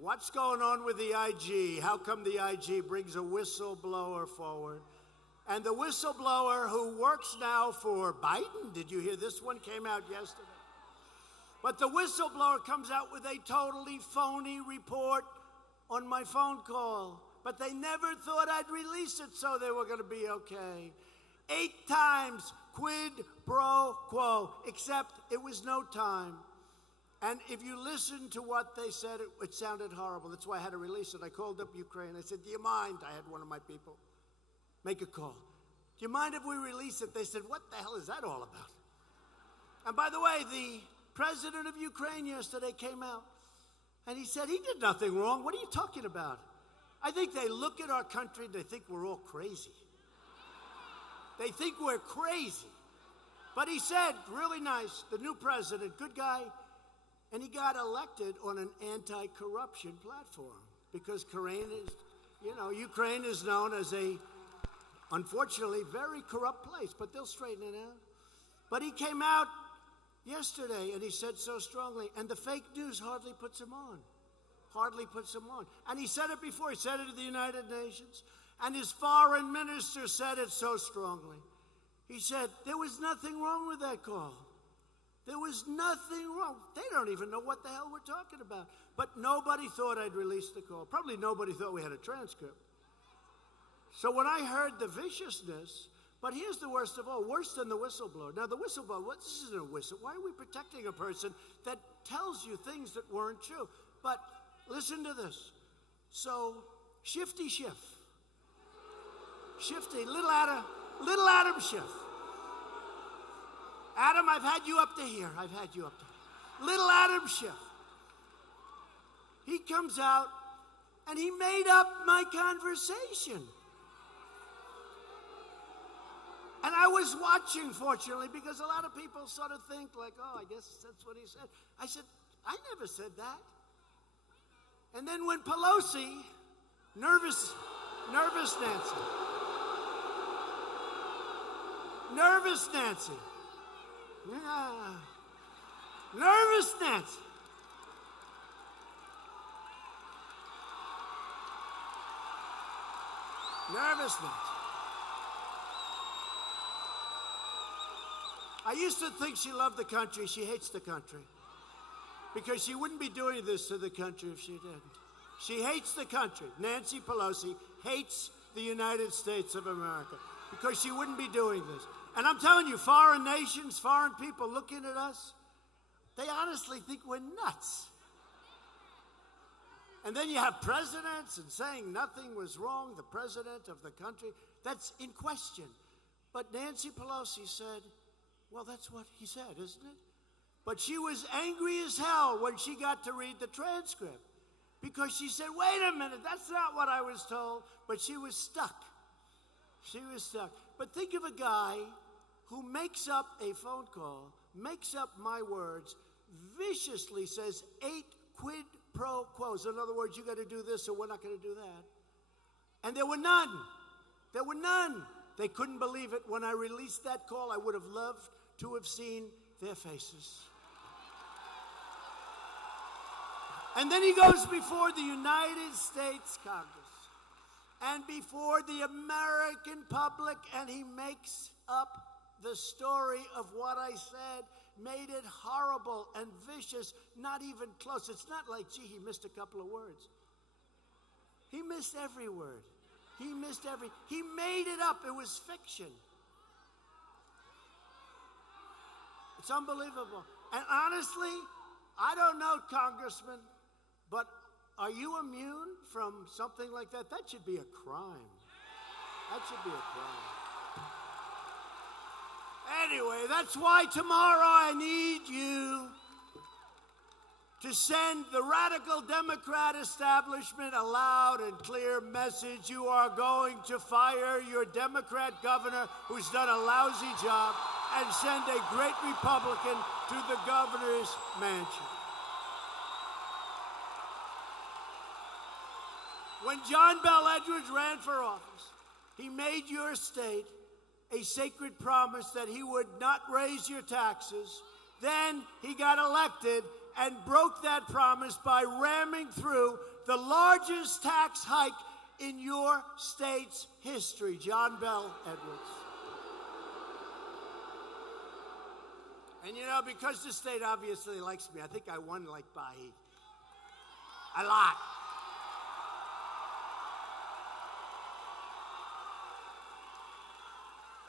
what's going on with the IG? How come the IG brings a whistleblower forward? And the whistleblower who works now for Biden, did you hear this one came out yesterday? But the whistleblower comes out with a totally phony report on my phone call. But they never thought I'd release it, so they were going to be okay. 8 times, quid pro quo, except it was no time. And if you listen to what they said, it sounded horrible. That's why I had to release it. I called up Ukraine. I said, do you mind? I had one of my people make a call. Do you mind if we release it? They said, what the hell is that all about? And by the way, the president of Ukraine yesterday came out, and he said he did nothing wrong. What are you talking about? I think they look at our country and they think we're all crazy. They think we're crazy. But he said, really nice, the new president, good guy, and he got elected on an anti-corruption platform because Ukraine is known as a, unfortunately, very corrupt place, but they'll straighten it out. But he came out yesterday and he said so strongly, and the fake news hardly puts him on. Hardly puts him on. And he said it before. He said it at the United Nations. And his foreign minister said it so strongly. He said, there was nothing wrong with that call. There was nothing wrong. They don't even know what the hell we're talking about. But nobody thought I'd release the call. Probably nobody thought we had a transcript. So when I heard the viciousness, but here's the worst of all, worse than the whistleblower. Now the whistleblower, this isn't a whistle. Why are we protecting a person that tells you things that weren't true? But listen to this. So, Shifty Schiff. Shifty, little Adam Schiff. Adam, I've had you up to here. I've had you up to here. Little Adam Schiff. He comes out and he made up my conversation. And I was watching, fortunately, because a lot of people sort of think like, oh, I guess that's what he said. I said, I never said that. And then when Pelosi, nervous Nancy, Nervous Nancy. Yeah. Nervous Nancy. Nervous Nancy. I used to think she loved the country. She hates the country. Because she wouldn't be doing this to the country if she didn't. She hates the country. Nancy Pelosi hates the United States of America because she wouldn't be doing this. And I'm telling you, foreign nations, foreign people looking at us, they honestly think we're nuts. And then you have presidents and saying nothing was wrong, the president of the country. That's in question. But Nancy Pelosi said, well, that's what he said, isn't it? But she was angry as hell when she got to read the transcript because she said, wait a minute, that's not what I was told. But she was stuck. She was stuck. But think of a guy who makes up a phone call, makes up my words, viciously says 8 quid pro quos. In other words, you got to do this or we're not going to do that. And there were none. There were none. They couldn't believe it. When I released that call, I would have loved to have seen their faces. And then he goes before the United States Congress and before the American public, and he makes up the story of what I said, made it horrible and vicious, not even close. It's not like, gee, he missed a couple of words. He missed every word. He made it up. It was fiction. It's unbelievable. And honestly, I don't know, Congressman, but are you immune from something like that? That should be a crime. That should be a crime. Anyway, that's why tomorrow I need you to send the radical Democrat establishment a loud and clear message. You are going to fire your Democrat governor who's done a lousy job and send a great Republican to the governor's mansion. When John Bell Edwards ran for office, he made your state a sacred promise that he would not raise your taxes. Then he got elected and broke that promise by ramming through the largest tax hike in your state's history. John Bell Edwards. And you know, because the state obviously likes me, I think I won like Bahi. A lot.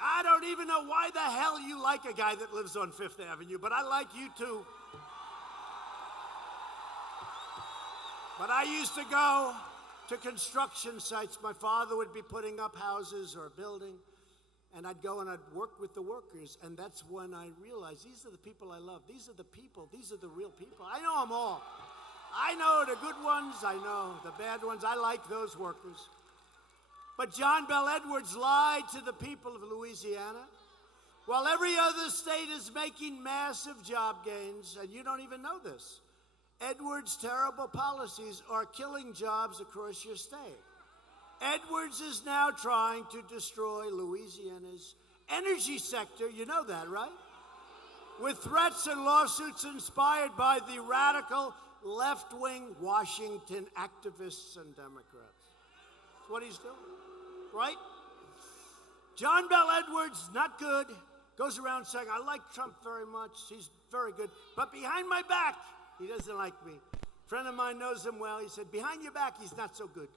I don't even know why the hell you like a guy that lives on Fifth Avenue, but I like you too. But I used to go to construction sites. My father would be putting up houses or a building, and I'd go and I'd work with the workers, and that's when I realized these are the people I love. These are the people. These are the real people. I know them all. I know the good ones. I know the bad ones. I like those workers. But John Bell Edwards lied to the people of Louisiana, while every other state is making massive job gains, and you don't even know this. Edwards' terrible policies are killing jobs across your state. Edwards is now trying to destroy Louisiana's energy sector. You know that, right? With threats and lawsuits inspired by the radical left-wing Washington activists and Democrats. That's what he's doing, right? John Bell Edwards, not good, goes around saying, I like Trump very much. He's very good. But behind my back, he doesn't like me. A friend of mine knows him well. He said, behind your back, he's not so good.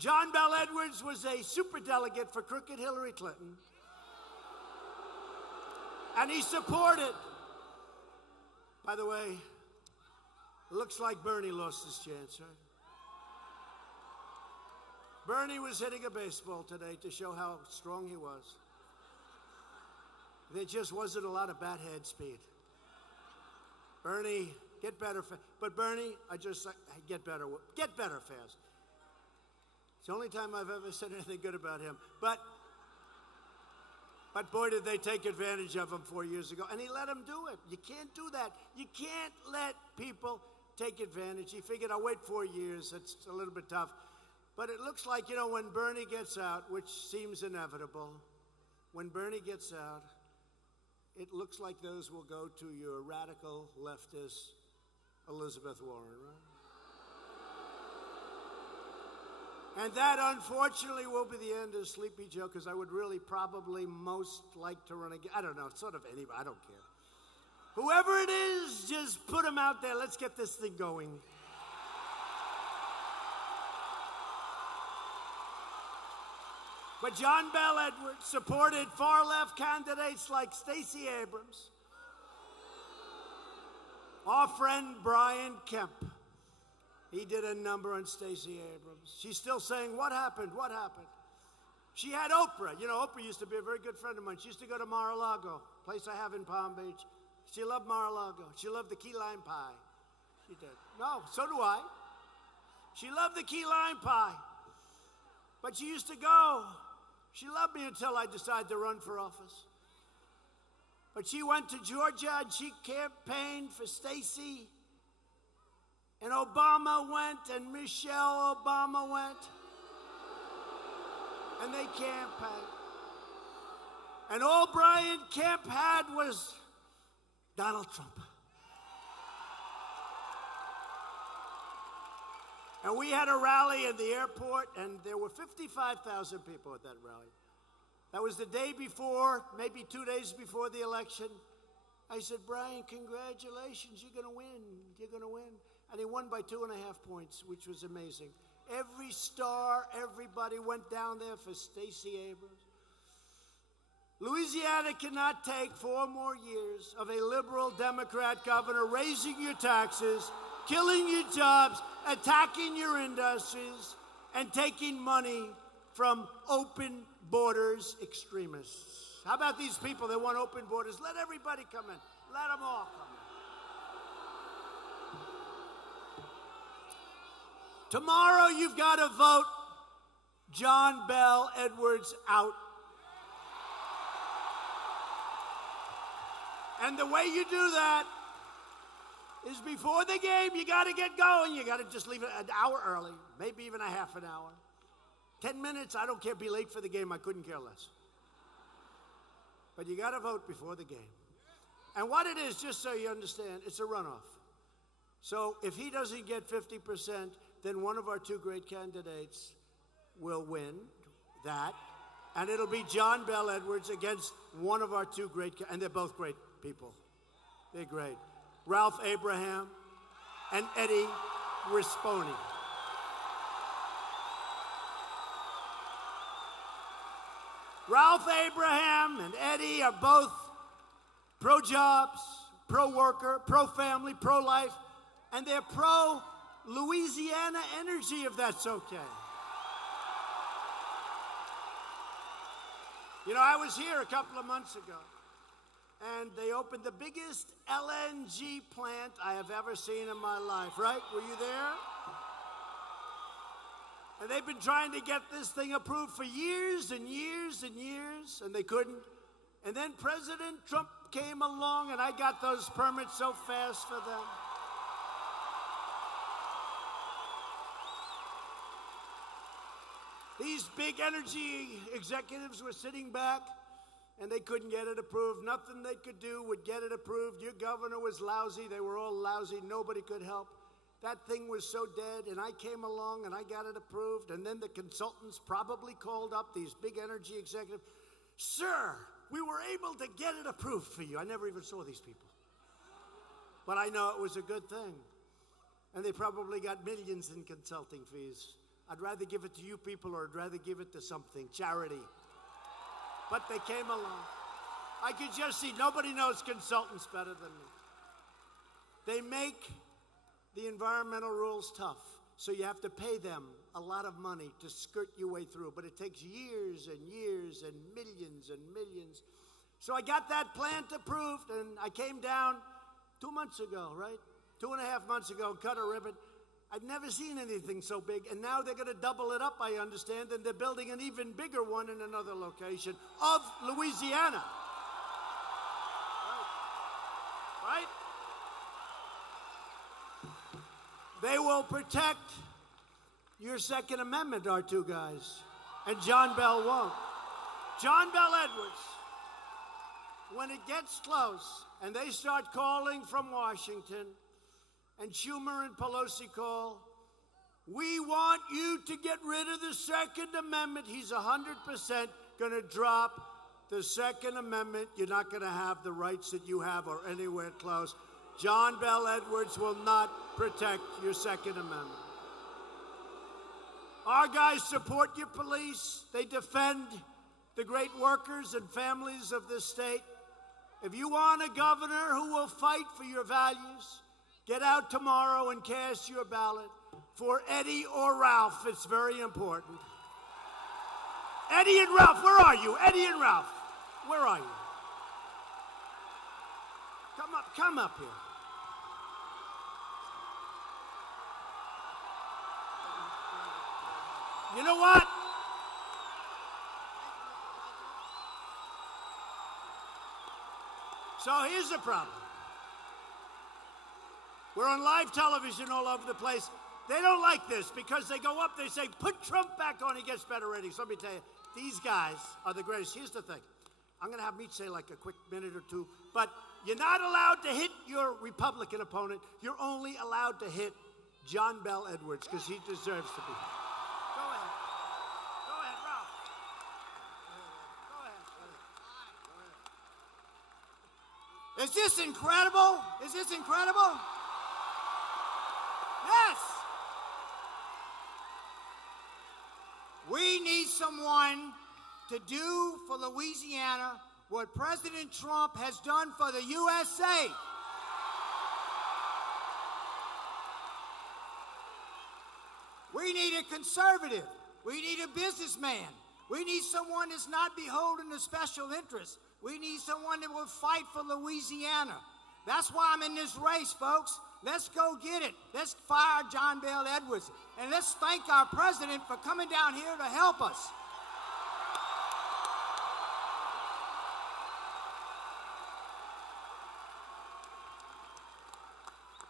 John Bell Edwards was a superdelegate for crooked Hillary Clinton. And he supported. By the way, it looks like Bernie lost his chance, right? Bernie was hitting a baseball today to show how strong he was. There just wasn't a lot of bat head speed. Bernie, get better. But Bernie, get better fast. It's the only time I've ever said anything good about him. But boy, did they take advantage of him 4 years ago. And he let him do it. You can't do that. You can't let people take advantage. He figured, I'll wait 4 years. It's a little bit tough. But it looks like, when Bernie gets out, which seems inevitable, when Bernie gets out, it looks like those will go to your radical leftist Elizabeth Warren, right? And that, unfortunately, will be the end of Sleepy Joe, because I would really probably most like to run again. I don't know, sort of anybody, I don't care. Whoever it is, just put him out there. Let's get this thing going. But John Bel Edwards supported far-left candidates like Stacey Abrams, our friend Brian Kemp. He did a number on Stacey Abrams. She's still saying, what happened? What happened? She had Oprah. You know, Oprah used to be a very good friend of mine. She used to go to Mar-a-Lago, place I have in Palm Beach. She loved Mar-a-Lago. She loved the key lime pie. She did. No, so do I. She loved the key lime pie. But she used to go. She loved me until I decided to run for office. But she went to Georgia and she campaigned for Stacey. And Obama went, and Michelle Obama went. And they campaigned. And all Brian Kemp had was Donald Trump. And we had a rally in the airport, and there were 55,000 people at that rally. That was the day before, maybe 2 days before the election. I said, Brian, congratulations, you're going to win. You're going to win. And he won by 2.5 points, which was amazing. Every star, everybody went down there for Stacey Abrams. Louisiana cannot take 4 more years of a liberal Democrat governor raising your taxes, killing your jobs, attacking your industries, and taking money from open borders extremists. How about these people that want open borders? Let everybody come in. Let them all come in. Tomorrow you've got to vote John Bel Edwards out. And the way you do that is before the game, you got to get going. You got to just leave it an hour early, maybe even a half an hour. 10 minutes, I don't care, be late for the game, I couldn't care less. But you got to vote before the game. And what it is, just so you understand, it's a runoff. So if he doesn't get 50%, then one of our 2 great candidates will win that. And it'll be John Bel Edwards against one of our 2 great, and they're both great people. They're great. Ralph Abraham and Eddie Risponi. Ralph Abraham and Eddie are both pro-jobs, pro-worker, pro-family, pro-life, and they're pro-Louisiana energy, if that's okay. You know, I was here a couple of months ago, and they opened the biggest LNG plant I have ever seen in my life, right? Were you there? And they've been trying to get this thing approved for years and years and years, and they couldn't. And then President Trump came along, and I got those permits so fast for them. These big energy executives were sitting back, and they couldn't get it approved. Nothing they could do would get it approved. Your governor was lousy. They were all lousy. Nobody could help. That thing was so dead, and I came along, and I got it approved. And then the consultants probably called up these big energy executives. Sir, we were able to get it approved for you. I never even saw these people. But I know it was a good thing. And they probably got millions in consulting fees. I'd rather give it to you people, or I'd rather give it to something, charity. But they came along. I could just see, nobody knows consultants better than me. They make the environmental rules tough, so you have to pay them a lot of money to skirt your way through, but it takes years and years and millions and millions. So I got that plant approved, and I came down 2 months ago, right? 2.5 months ago, cut a ribbon. I'd never seen anything so big, and now they're going to double it up, I understand, and they're building an even bigger one in another location of Louisiana. Right? They will protect your Second Amendment, our 2 guys, and John Bel won't. John Bell Edwards, when it gets close and they start calling from Washington and Schumer and Pelosi call, we want you to get rid of the Second Amendment. He's 100% going to drop the Second Amendment. You're not going to have the rights that you have or anywhere close. John Bell Edwards will not protect your Second Amendment. Our guys support your police. They defend the great workers and families of this state. If you want a governor who will fight for your values, get out tomorrow and cast your ballot for Eddie or Ralph. It's very important. Eddie and Ralph, where are you? Eddie and Ralph, where are you? Come up here. You know what? So here's the problem. We're on live television all over the place. They don't like this because they go up, they say, put Trump back on, he gets better ratings. So let me tell you, these guys are the greatest. Here's the thing. I'm going to have Meach say like a quick minute or two, but you're not allowed to hit your Republican opponent. You're only allowed to hit John Bell Edwards because he deserves to be. Go ahead. Go ahead, Ralph. Go ahead. Is this incredible? Is this incredible? Yes. We need someone to do for Louisiana what President Trump has done for the USA. We need a conservative. We need a businessman. We need someone that's not beholden to special interests. We need someone that will fight for Louisiana. That's why I'm in this race, folks. Let's go get it. Let's fire John Bell Edwards. And let's thank our president for coming down here to help us.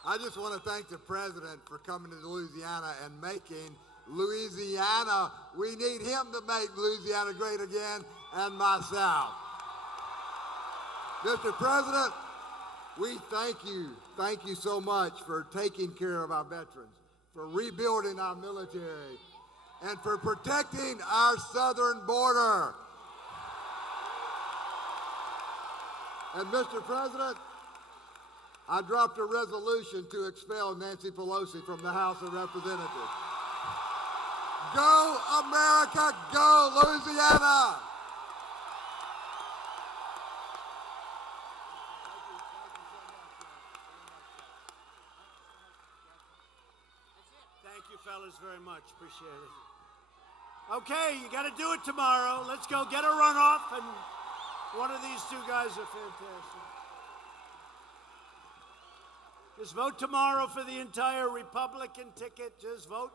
I just want to thank the president for coming to Louisiana and making Louisiana. We need him to make Louisiana great again, and myself. Mr. President, we thank you. Thank you so much for taking care of our veterans, for rebuilding our military, and for protecting our southern border. And Mr. President, I dropped a resolution to expel Nancy Pelosi from the House of Representatives. Go, America, go, Louisiana! Thank you, fellas, very much. Appreciate it. Okay, you got to do it tomorrow. Let's go get a runoff, and one of these two guys are fantastic. Just vote tomorrow for the entire Republican ticket. Just vote.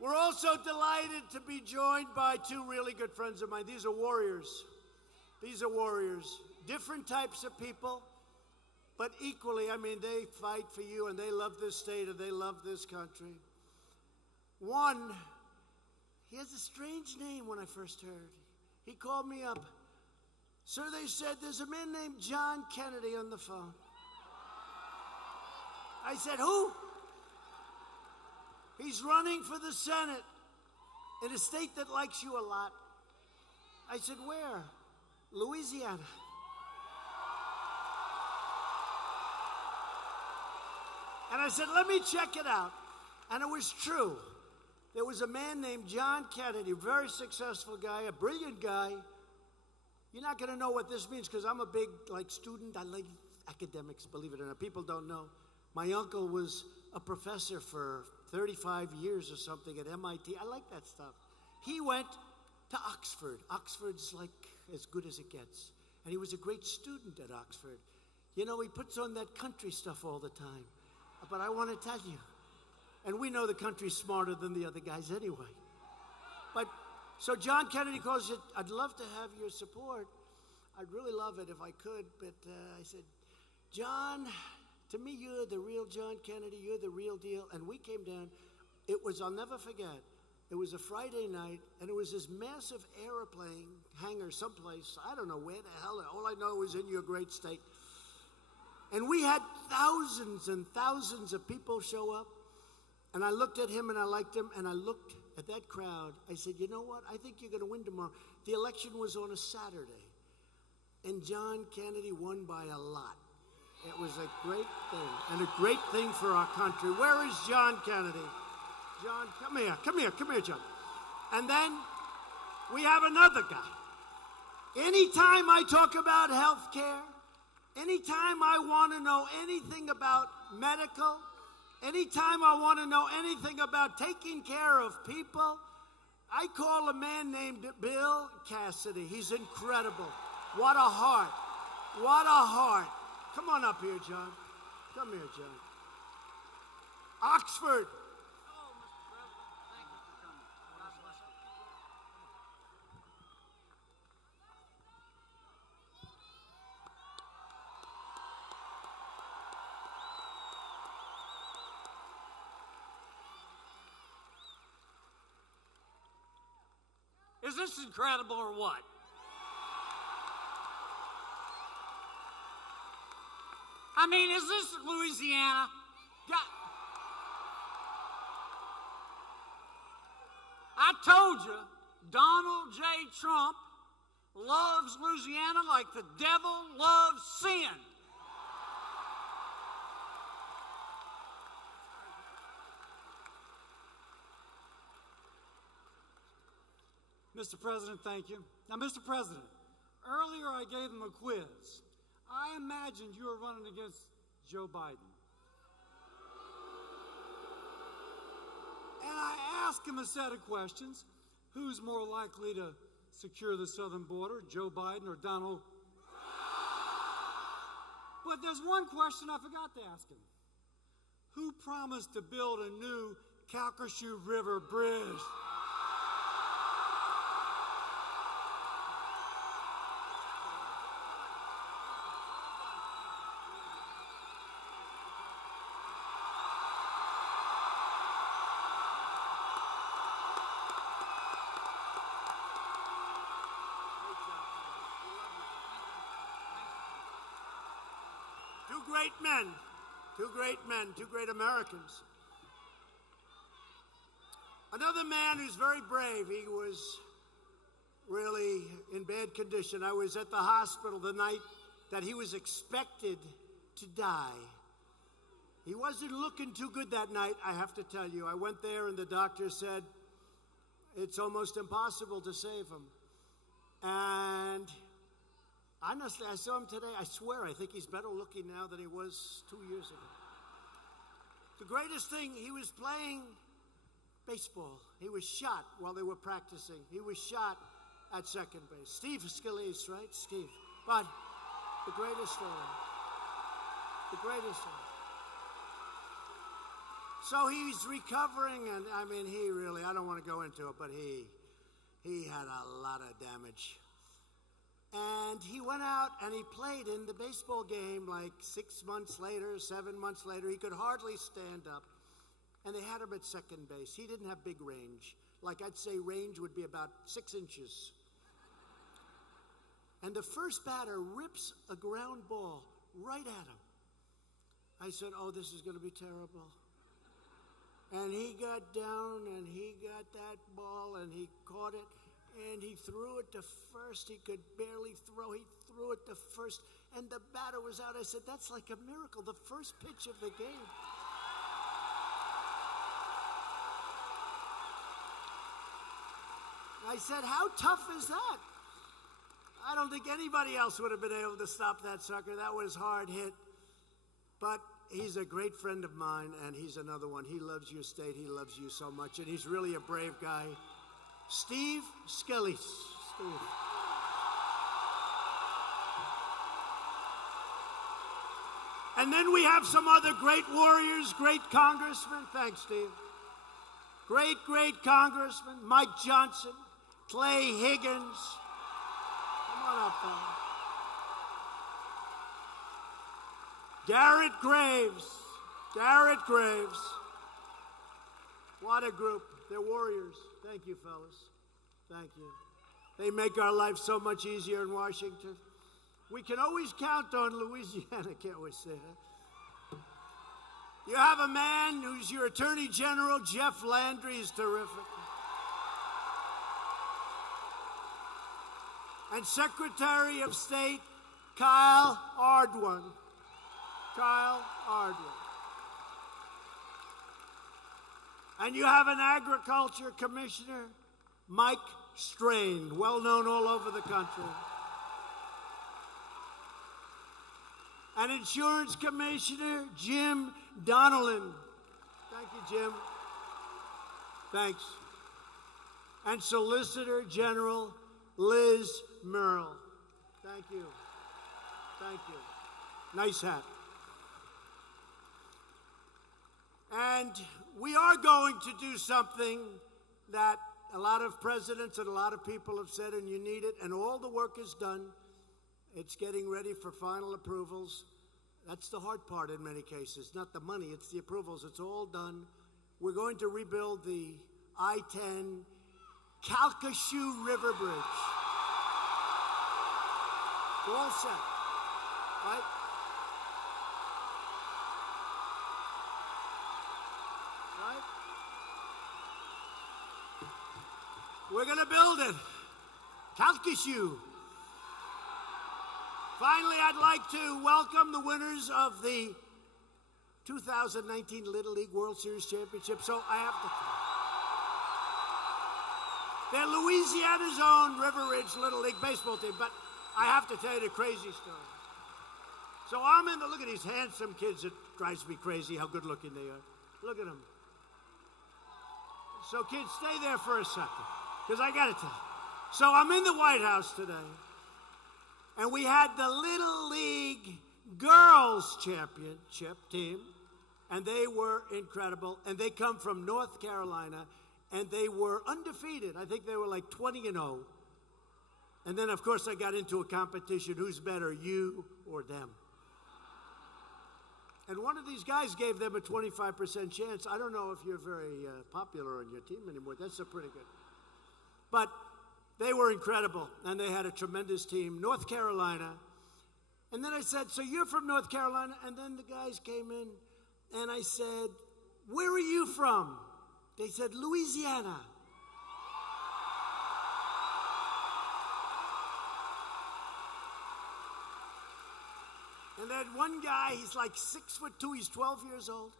We're also delighted to be joined by two really good friends of mine. These are warriors. These are warriors. Different types of people, but equally, I mean, they fight for you and they love this state and they love this country. One, he has a strange name when I first heard. He called me up. Sir, they said, there's a man named John Kennedy on the phone. I said, who? He's running for the Senate in a state that likes you a lot. I said, where? Louisiana. And I said, let me check it out. And it was true. There was a man named John Kennedy, a very successful guy, a brilliant guy. You're not going to know what this means because I'm a big student. I like academics, believe it or not. People don't know. My uncle was a professor for 35 years or something at MIT. I like that stuff. He went to Oxford. Oxford's like as good as it gets. And he was a great student at Oxford. You know, he puts on that country stuff all the time. But I want to tell you, and we know the country's smarter than the other guys anyway. But, so John Kennedy calls it, I'd love to have your support. I'd really love it if I could. But I said, John, to me, you're the real John Kennedy. You're the real deal. And we came down. It was, I'll never forget, It was a Friday night, and it was this massive airplane hangar someplace. I don't know where the hell. All I know is in your great state. And we had thousands and thousands of people show up. And I looked at him, and I liked him, and I looked at that crowd. I said, you know what? I think you're going to win tomorrow. The election was on a Saturday, and John Kennedy won by a lot. It was a great thing, and a great thing for our country. Where is John Kennedy? John, come here, John. And then we have another guy. Anytime I talk about health care, anytime I want to know anything about medical, anytime I want to know anything about taking care of people, I call a man named Bill Cassidy. He's incredible. What a heart. What a heart. Come on up here, John. Come here, John. Oxford. Is this incredible or what? I mean, is this Louisiana? I told you, Donald J. Trump loves Louisiana like the devil loves sin. Mr. President, thank you. Now, Mr. President, earlier I gave him a quiz. I imagined you were running against Joe Biden. And I asked him a set of questions. Who's more likely to secure the southern border, Joe Biden or Donald? But there's one question I forgot to ask him. Who promised to build a new Calcasieu River bridge? Two great Americans. Another man who's very brave. He was really in bad condition. I was at the hospital the night that he was expected to die. He wasn't looking too good that night, I have to tell you. I went there and the doctor said, it's almost impossible to save him. And honestly, I saw him today. I swear, I think he's better looking now than he was 2 years ago. The greatest thing, he was playing baseball. He was shot while they were practicing. He was shot at second base. Steve Scalise, right? Steve. But the greatest story. The greatest story. So he's recovering, and I mean, he really, I don't want to go into it, but he had a lot of damage. And he went out and he played in the baseball game like 6 months later, 7 months later. He could hardly stand up. And they had him at second base. He didn't have big range. Like I'd say range would be about 6 inches. And the first batter rips a ground ball right at him. I said, oh, this is going to be terrible. And he got down and he got that ball and he caught it. And he threw it to first. He could barely throw. He threw it to first. And the batter was out. I said, that's like a miracle. The first pitch of the game. I said, how tough is that? I don't think anybody else would have been able to stop that sucker. That was hard hit. But he's a great friend of mine, and he's another one. He loves your state. He loves you so much. And he's really a brave guy. Steve Scalise. Steve. And then we have some other great warriors, great congressmen. Thanks, Steve. Great congressmen. Mike Johnson, Clay Higgins. Come on up, fella. Garrett Graves. What a group. They're warriors. Thank you, fellas. Thank you. They make our life so much easier in Washington. We can always count on Louisiana, can't we say that? You have a man who's your Attorney General, Jeff Landry, is terrific. And Secretary of State, Kyle Ardwan. Kyle Ardwan. And you have an Agriculture Commissioner, Mike Strain, well known all over the country. An Insurance Commissioner, Jim Donnellan. Thank you, Jim. Thanks. And Solicitor General Liz Merle. Thank you. Thank you. Nice hat. And we are going to do something that a lot of presidents and a lot of people have said, and you need it, and all the work is done. It's getting ready for final approvals. That's the hard part in many cases. Not the money, it's the approvals. It's all done. We're going to rebuild the I-10 Calcasieu River Bridge. We're all set, right? Right? We're going to build it. Calcasieu. Finally, I'd like to welcome the winners of the 2019 Little League World Series Championship. So I have to. They're Louisiana's own River Ridge Little League baseball team, but I have to tell you the crazy story. So I'm in the, look at these handsome kids. It drives me crazy how good looking they are. Look at them. So kids, stay there for a second, because I got to tell you. So I'm in the White House today, and we had the Little League Girls Championship team, and they were incredible, and they come from North Carolina, and they were undefeated. I think they were like 20-0. And then, of course, I got into a competition. Who's better, you or them? And one of these guys gave them a 25% chance. I don't know if you're very popular on your team anymore. That's a pretty good. But they were incredible, and they had a tremendous team. North Carolina. And then I said, so you're from North Carolina? And then the guys came in, and I said, where are you from? They said, Louisiana. And then one guy, he's like 6'2", he's 12 years old.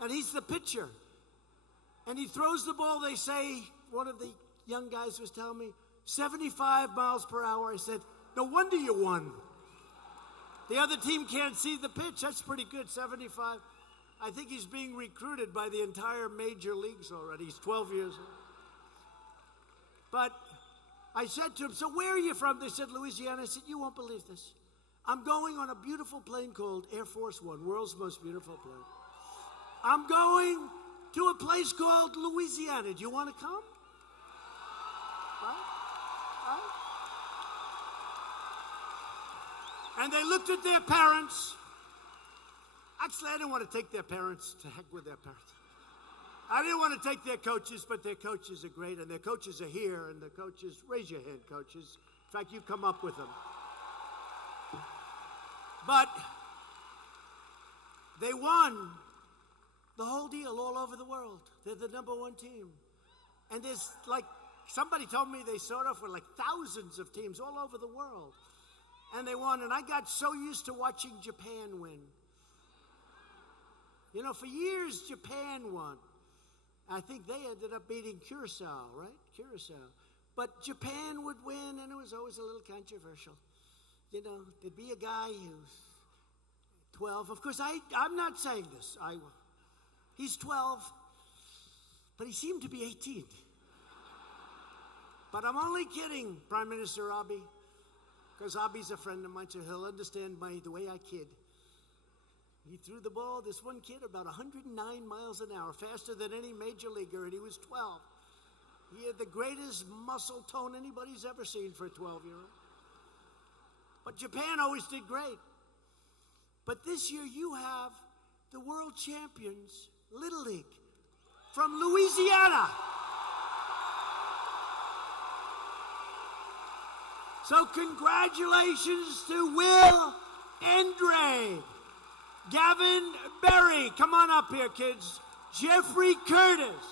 And he's the pitcher. And he throws the ball, they say, one of the young guys was telling me, 75 miles per hour. I said, no wonder you won. The other team can't see the pitch. That's pretty good, 75. I think he's being recruited by the entire major leagues already. He's 12 years old. But I said to him, so where are you from? They said, Louisiana. I said, you won't believe this. I'm going on a beautiful plane called Air Force One, world's most beautiful plane. I'm going to a place called Louisiana. Do you want to come? Right? Right? And they looked at their parents. Actually, I didn't want to take their parents. To heck with their parents. I didn't want to take their coaches, but their coaches are great, and their coaches are here, and the coaches, raise your hand, coaches. In fact, you come up with them. But they won the whole deal all over the world. They're the #1 team. And there's like, somebody told me they started off with like thousands of teams all over the world. And they won, and I got so used to watching Japan win. You know, for years, Japan won. I think they ended up beating Curacao, right? Curacao. But Japan would win, and it was always a little controversial. You know, there'd be a guy who's 12. Of course, I'm not saying this. He's 12, but he seemed to be 18. But I'm only kidding, Prime Minister Abe, because Abe's a friend of mine, so he'll understand the way I kid. He threw the ball, this one kid, about 109 miles an hour, faster than any major leaguer, and he was 12. He had the greatest muscle tone anybody's ever seen for a 12-year-old. But Japan always did great. But this year you have the world champions, Little League. from Louisiana. So congratulations to Will Andre, Gavin Berry, come on up here, kids. Jeffrey Curtis,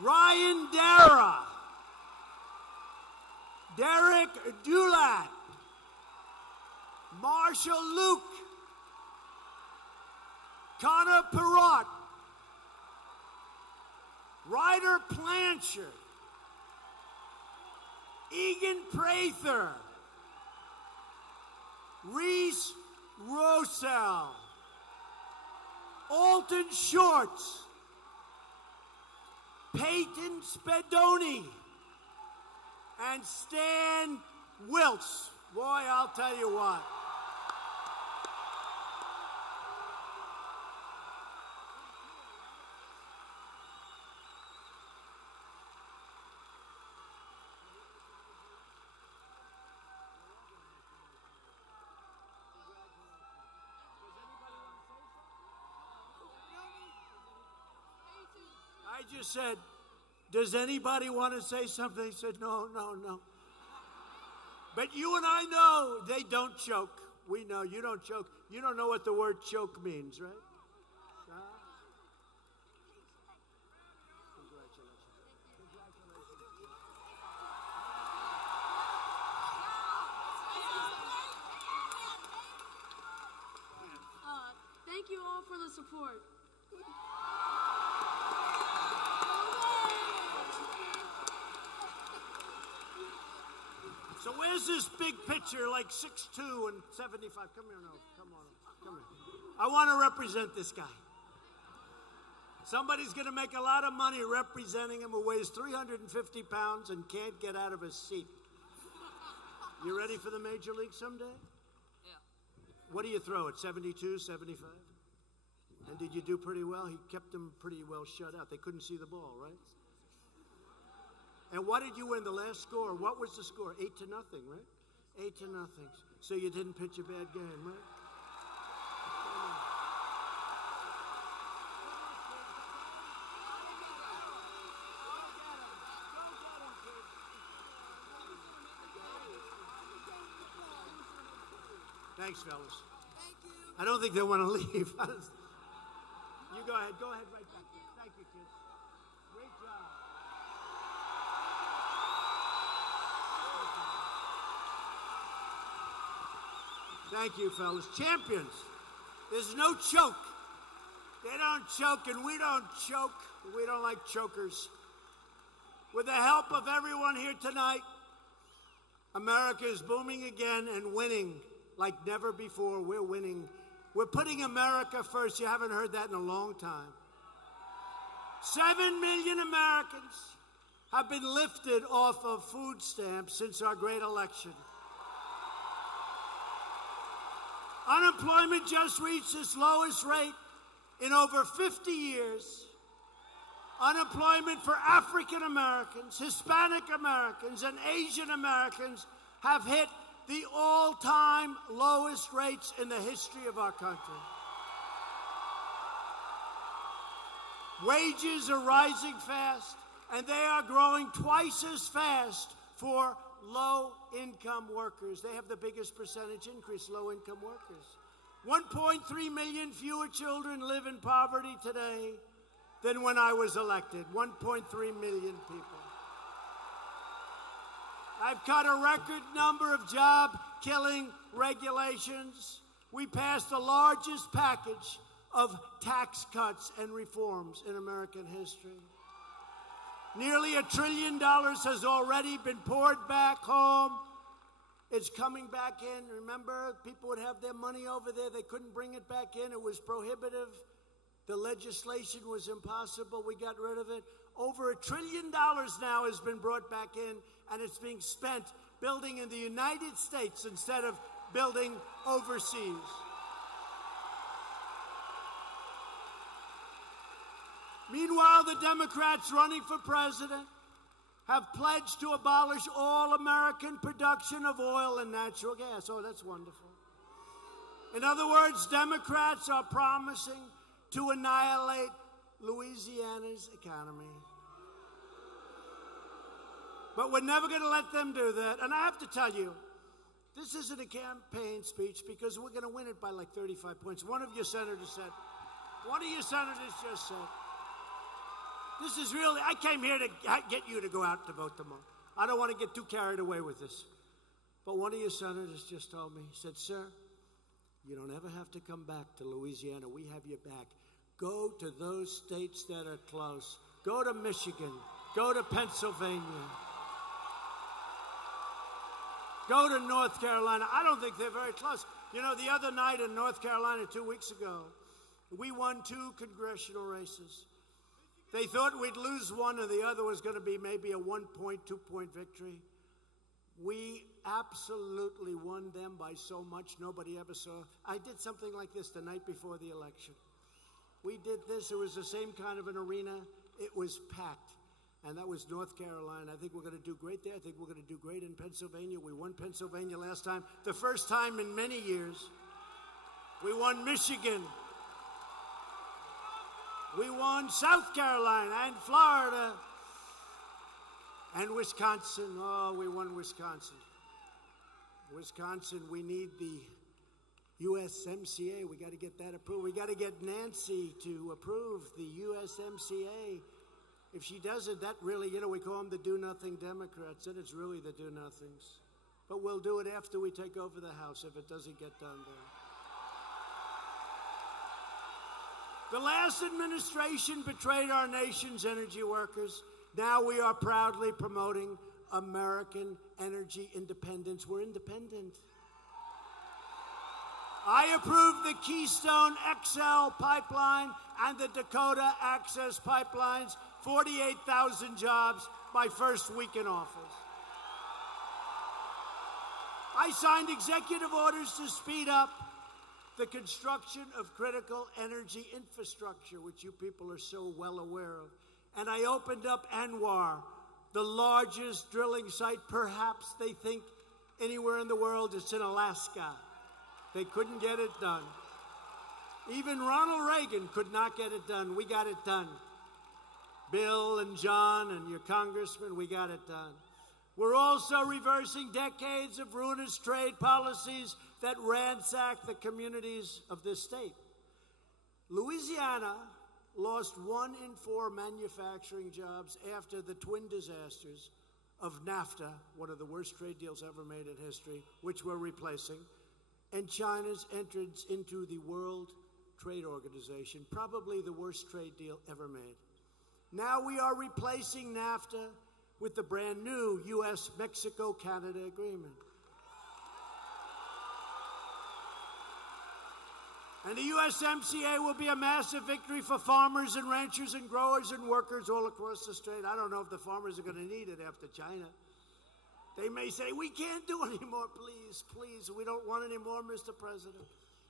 Ryan Dara, Derek Dulat, Marshall Luke, Connor Perrott, Ryder Plancher, Egan Prather, Reese Rosell, Alton Shorts, Peyton Spadoni, and Stan Wiltz. Boy, I'll tell you what. I just said, does anybody want to say something? He said, no. But you and I know they don't choke. We know you don't choke. You don't know what the word choke means, right? Thank you all for the support. So where's this big picture, like 6'2" and 75? Come here, no. Come here. I want to represent this guy. Somebody's going to make a lot of money representing him who weighs 350 pounds and can't get out of his seat. You ready for the major league someday? Yeah. What do you throw at 72, 75? And did you do pretty well? He kept them pretty well shut out. They couldn't see the ball, right? And what did you win the last score? What was the score? 8-0, right? 8-0. So you didn't pitch a bad game, right? Thanks, fellas. Thank you. I don't think they want to leave. You go ahead. Go ahead right back there. Thank you, kids. Great job. Thank you, fellas. Champions. There's no choke. They don't choke, and we don't choke. We don't like chokers. With the help of everyone here tonight, America is booming again and winning like never before. We're winning. We're putting America first. You haven't heard that in a long time. 7 million Americans have been lifted off of food stamps since our great election. Unemployment just reached its lowest rate in over 50 years. Unemployment for African Americans, Hispanic Americans, and Asian Americans have hit the all-time lowest rates in the history of our country. Wages are rising fast, and they are growing twice as fast for low-income workers. They have the biggest percentage increase, low-income workers. 1.3 million fewer children live in poverty today than when I was elected. 1.3 million people. I've cut a record number of job-killing regulations. We passed the largest package of tax cuts and reforms in American history. Nearly $1 trillion has already been poured back home. It's coming back in. Remember, people would have their money over there. They couldn't bring it back in. It was prohibitive. The legislation was impossible. We got rid of it. Over $1 trillion now has been brought back in, and it's being spent building in the United States instead of building overseas. Meanwhile, the Democrats running for president have pledged to abolish all American production of oil and natural gas. Oh, that's wonderful. In other words, Democrats are promising to annihilate Louisiana's economy. But we're never going to let them do that. And I have to tell you, this isn't a campaign speech because we're going to win it by like 35 points. One of your senators just said, this is really, I came here to get you to go out to vote tomorrow. I don't want to get too carried away with this. But one of your senators just told me, he said, sir, you don't ever have to come back to Louisiana. We have your back. Go to those states that are close. Go to Michigan. Go to Pennsylvania. Go to North Carolina. I don't think they're very close. You know, the other night in North Carolina 2 weeks ago, we won 2 congressional races. They thought we'd lose one and the other was going to be maybe a 1-point, 2-point victory. We absolutely won them by so much nobody ever saw. I did something like this the night before the election. We did this. It was the same kind of an arena. It was packed. And that was North Carolina. I think we're going to do great there. I think we're going to do great in Pennsylvania. We won Pennsylvania last time. The first time in many years. We won Michigan. We won South Carolina and Florida and Wisconsin. Oh, we won Wisconsin. Wisconsin, we need the USMCA. We got to get that approved. We got to get Nancy to approve the USMCA. If she doesn't, that really, you know, we call them the do-nothing Democrats, and it's really the do-nothings. But we'll do it after we take over the House if it doesn't get done there. The last administration betrayed our nation's energy workers. Now we are proudly promoting American energy independence. We're independent. I approved the Keystone XL pipeline and the Dakota Access pipelines, 48,000 jobs my first week in office. I signed executive orders to speed up the construction of critical energy infrastructure, which you people are so well aware of. And I opened up ANWR, the largest drilling site, perhaps they think, anywhere in the world. It's in Alaska. They couldn't get it done. Even Ronald Reagan could not get it done. We got it done. Bill and John and your congressman, we got it done. We're also reversing decades of ruinous trade policies that ransack the communities of this state. Louisiana lost 1 in 4 manufacturing jobs after the twin disasters of NAFTA, one of the worst trade deals ever made in history, which we're replacing, and China's entrance into the World Trade Organization, probably the worst trade deal ever made. Now we are replacing NAFTA with the brand new U.S.-Mexico-Canada agreement. And the USMCA will be a massive victory for farmers and ranchers and growers and workers all across the state. I don't know if the farmers are going to need it after China. They may say, we can't do anymore, please, please. We don't want any more, Mr. President.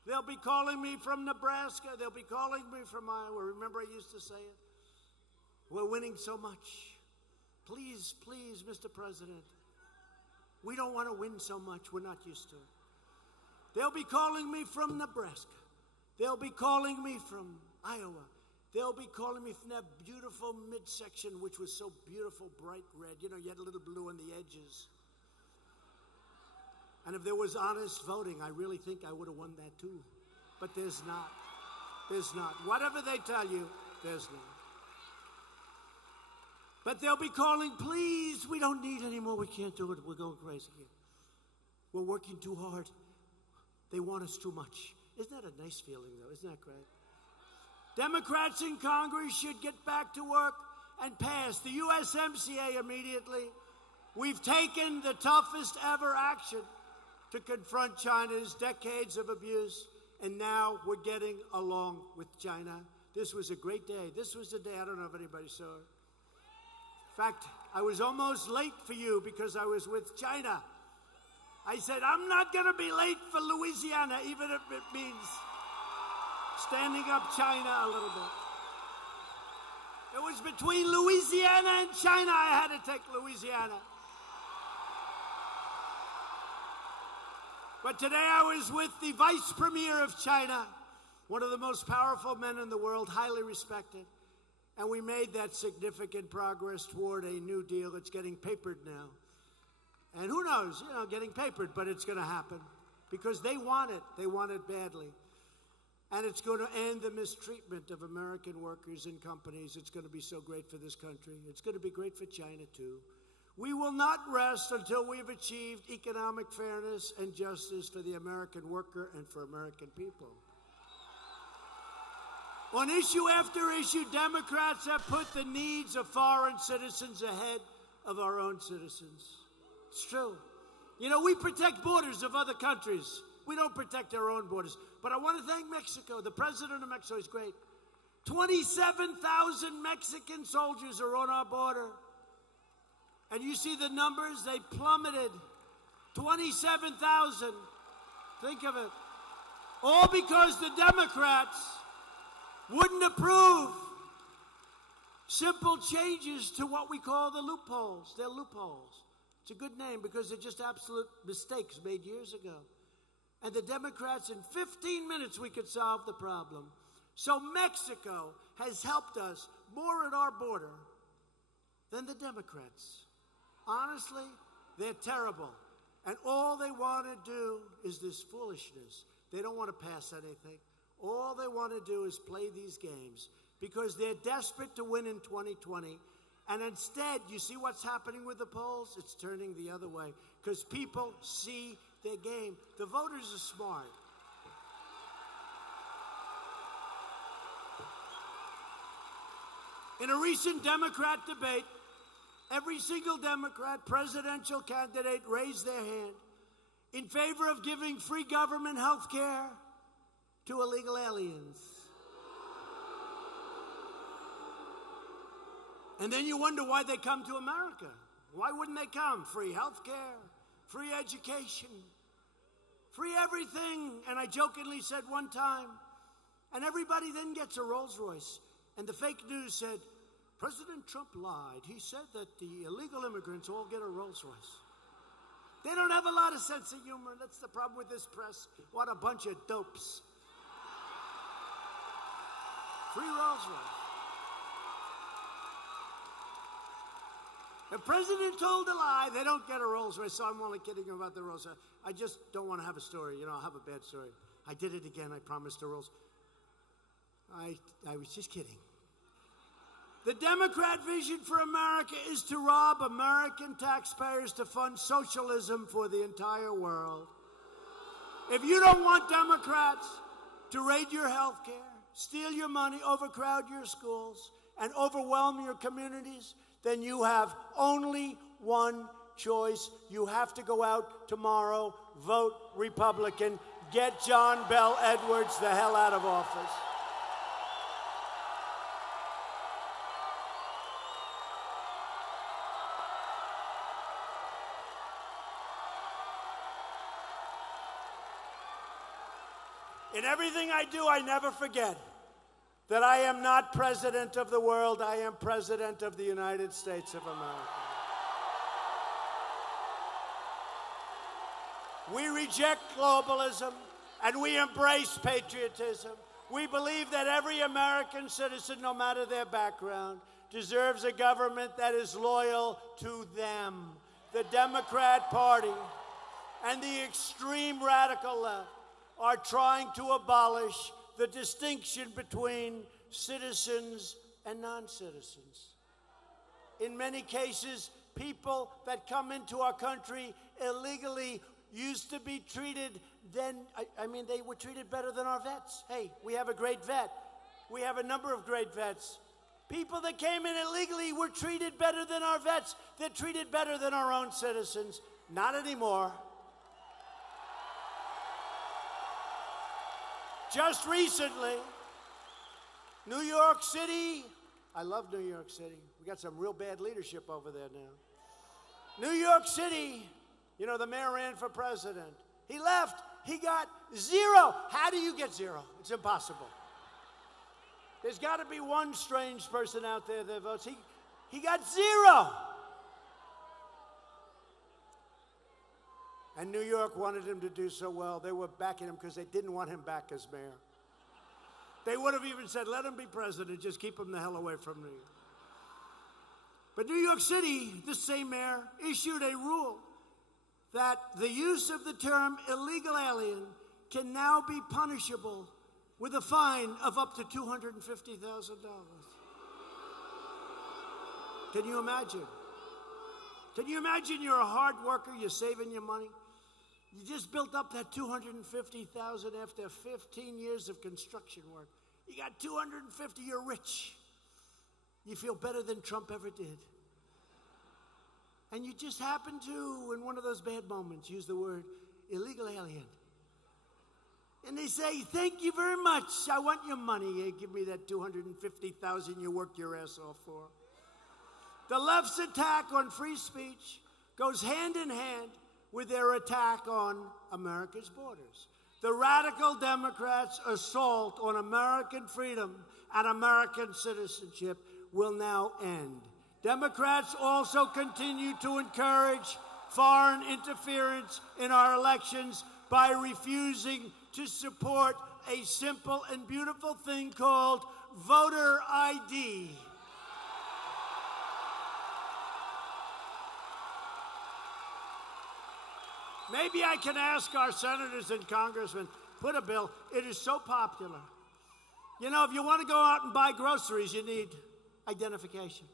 They'll be calling me from Nebraska. They'll be calling me from Iowa. Remember I used to say it? We're winning so much. Please, please, Mr. President. We don't want to win so much. We're not used to it. They'll be calling me from Nebraska. They'll be calling me from Iowa. They'll be calling me from that beautiful midsection, which was so beautiful, bright red. You know, you had a little blue on the edges. And if there was honest voting, I really think I would have won that too. But there's not. There's not. Whatever they tell you, there's not. But they'll be calling, please, we don't need any more. We can't do it. We're going crazy here. We're working too hard. They want us too much. Isn't that a nice feeling, though? Isn't that great? Democrats in Congress should get back to work and pass the USMCA immediately. We've taken the toughest ever action to confront China's decades of abuse, and now we're getting along with China. This was a great day. This was the day, I don't know if anybody saw it. In fact, I was almost late for you because I was with China. I said, I'm not going to be late for Louisiana, even if it means standing up China a little bit. It was between Louisiana and China. I had to take Louisiana. But today I was with the Vice Premier of China, one of the most powerful men in the world, highly respected. And we made that significant progress toward a New Deal. It's getting papered now. And who knows, getting papered, but it's going to happen because they want it. They want it badly. And it's going to end the mistreatment of American workers and companies. It's going to be so great for this country. It's going to be great for China, too. We will not rest until we've achieved economic fairness and justice for the American worker and for American people. On issue after issue, Democrats have put the needs of foreign citizens ahead of our own citizens. It's true. We protect borders of other countries. We don't protect our own borders. But I want to thank Mexico. The president of Mexico is great. 27,000 Mexican soldiers are on our border. And you see the numbers, they plummeted. 27,000. Think of it. All because the Democrats wouldn't approve simple changes to what we call the loopholes. They're loopholes. It's a good name because they're just absolute mistakes made years ago. And the Democrats, in 15 minutes, we could solve the problem. So Mexico has helped us more at our border than the Democrats. Honestly, they're terrible. And all they want to do is this foolishness. They don't want to pass anything. All they want to do is play these games because they're desperate to win in 2020. And instead, you see what's happening with the polls? It's turning the other way because people see their game. The voters are smart. In a recent Democrat debate, every single Democrat presidential candidate raised their hand in favor of giving free government health care to illegal aliens. And then you wonder why they come to America. Why wouldn't they come? Free health care, free education, free everything. And I jokingly said one time, and everybody then gets a Rolls Royce. And the fake news said, President Trump lied. He said that the illegal immigrants all get a Rolls Royce. They don't have a lot of sense of humor. That's the problem with this press. What a bunch of dopes. Free Rolls Royce. If President told a lie, they don't get a Rolls Royce, so I'm only kidding about the Rolls Royce. I just don't want to have a story. I'll have a bad story. I did it again. I promised a Rolls. I was just kidding. The Democrat vision for America is to rob American taxpayers to fund socialism for the entire world. If you don't want Democrats to raid your health care, steal your money, overcrowd your schools, and overwhelm your communities, then you have only one choice. You have to go out tomorrow, vote Republican, get John Bel Edwards the hell out of office. In everything I do, I never forget that I am not president of the world, I am president of the United States of America. We reject globalism and we embrace patriotism. We believe that every American citizen, no matter their background, deserves a government that is loyal to them. The Democrat Party and the extreme radical left are trying to abolish the distinction between citizens and non-citizens. In many cases, people that come into our country illegally used to be treated then, they were treated better than our vets. Hey, we have a great vet. We have a number of great vets. People that came in illegally were treated better than our vets. They're treated better than our own citizens. Not anymore. Just recently, New York City, I love New York City. We got some real bad leadership over there now. New York City, the mayor ran for president. He left, he got 0. How do you get 0? It's impossible. There's got to be one strange person out there that votes. He got 0. And New York wanted him to do so well. They were backing him because they didn't want him back as mayor. They would have even said, let him be president, just keep him the hell away from New York. But New York City, this same mayor, issued a rule that the use of the term illegal alien can now be punishable with a fine of up to $250,000. Can you imagine? Can you imagine you're a hard worker, you're saving your money? You just built up that $250,000 after 15 years of construction work. You got $250,000, you're rich. You feel better than Trump ever did. And you just happen to, in one of those bad moments, use the word illegal alien. And they say, thank you very much. I want your money. You give me that $250,000 you worked your ass off for. The left's attack on free speech goes hand in hand with their attack on America's borders. The radical Democrats' assault on American freedom and American citizenship will now end. Democrats also continue to encourage foreign interference in our elections by refusing to support a simple and beautiful thing called voter ID. Maybe I can ask our senators and congressmen, put a bill. It is so popular. You know, if you want to go out and buy groceries, you need identification.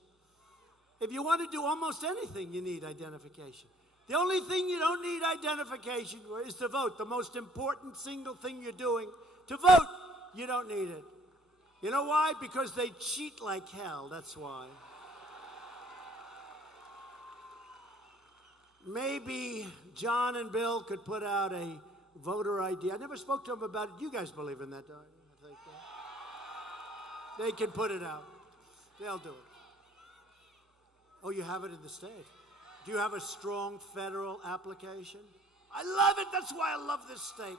If you want to do almost anything, you need identification. The only thing you don't need identification for is to vote. The most important single thing you're doing, to vote, you don't need it. You know why? Because they cheat like hell, that's why. Maybe John and Bill could put out a voter ID. I never spoke to them about it. You guys believe in that, don't you? I think they can put it out. They'll do it. Oh, you have it in the state. Do you have a strong federal application? I love it. That's why I love this state.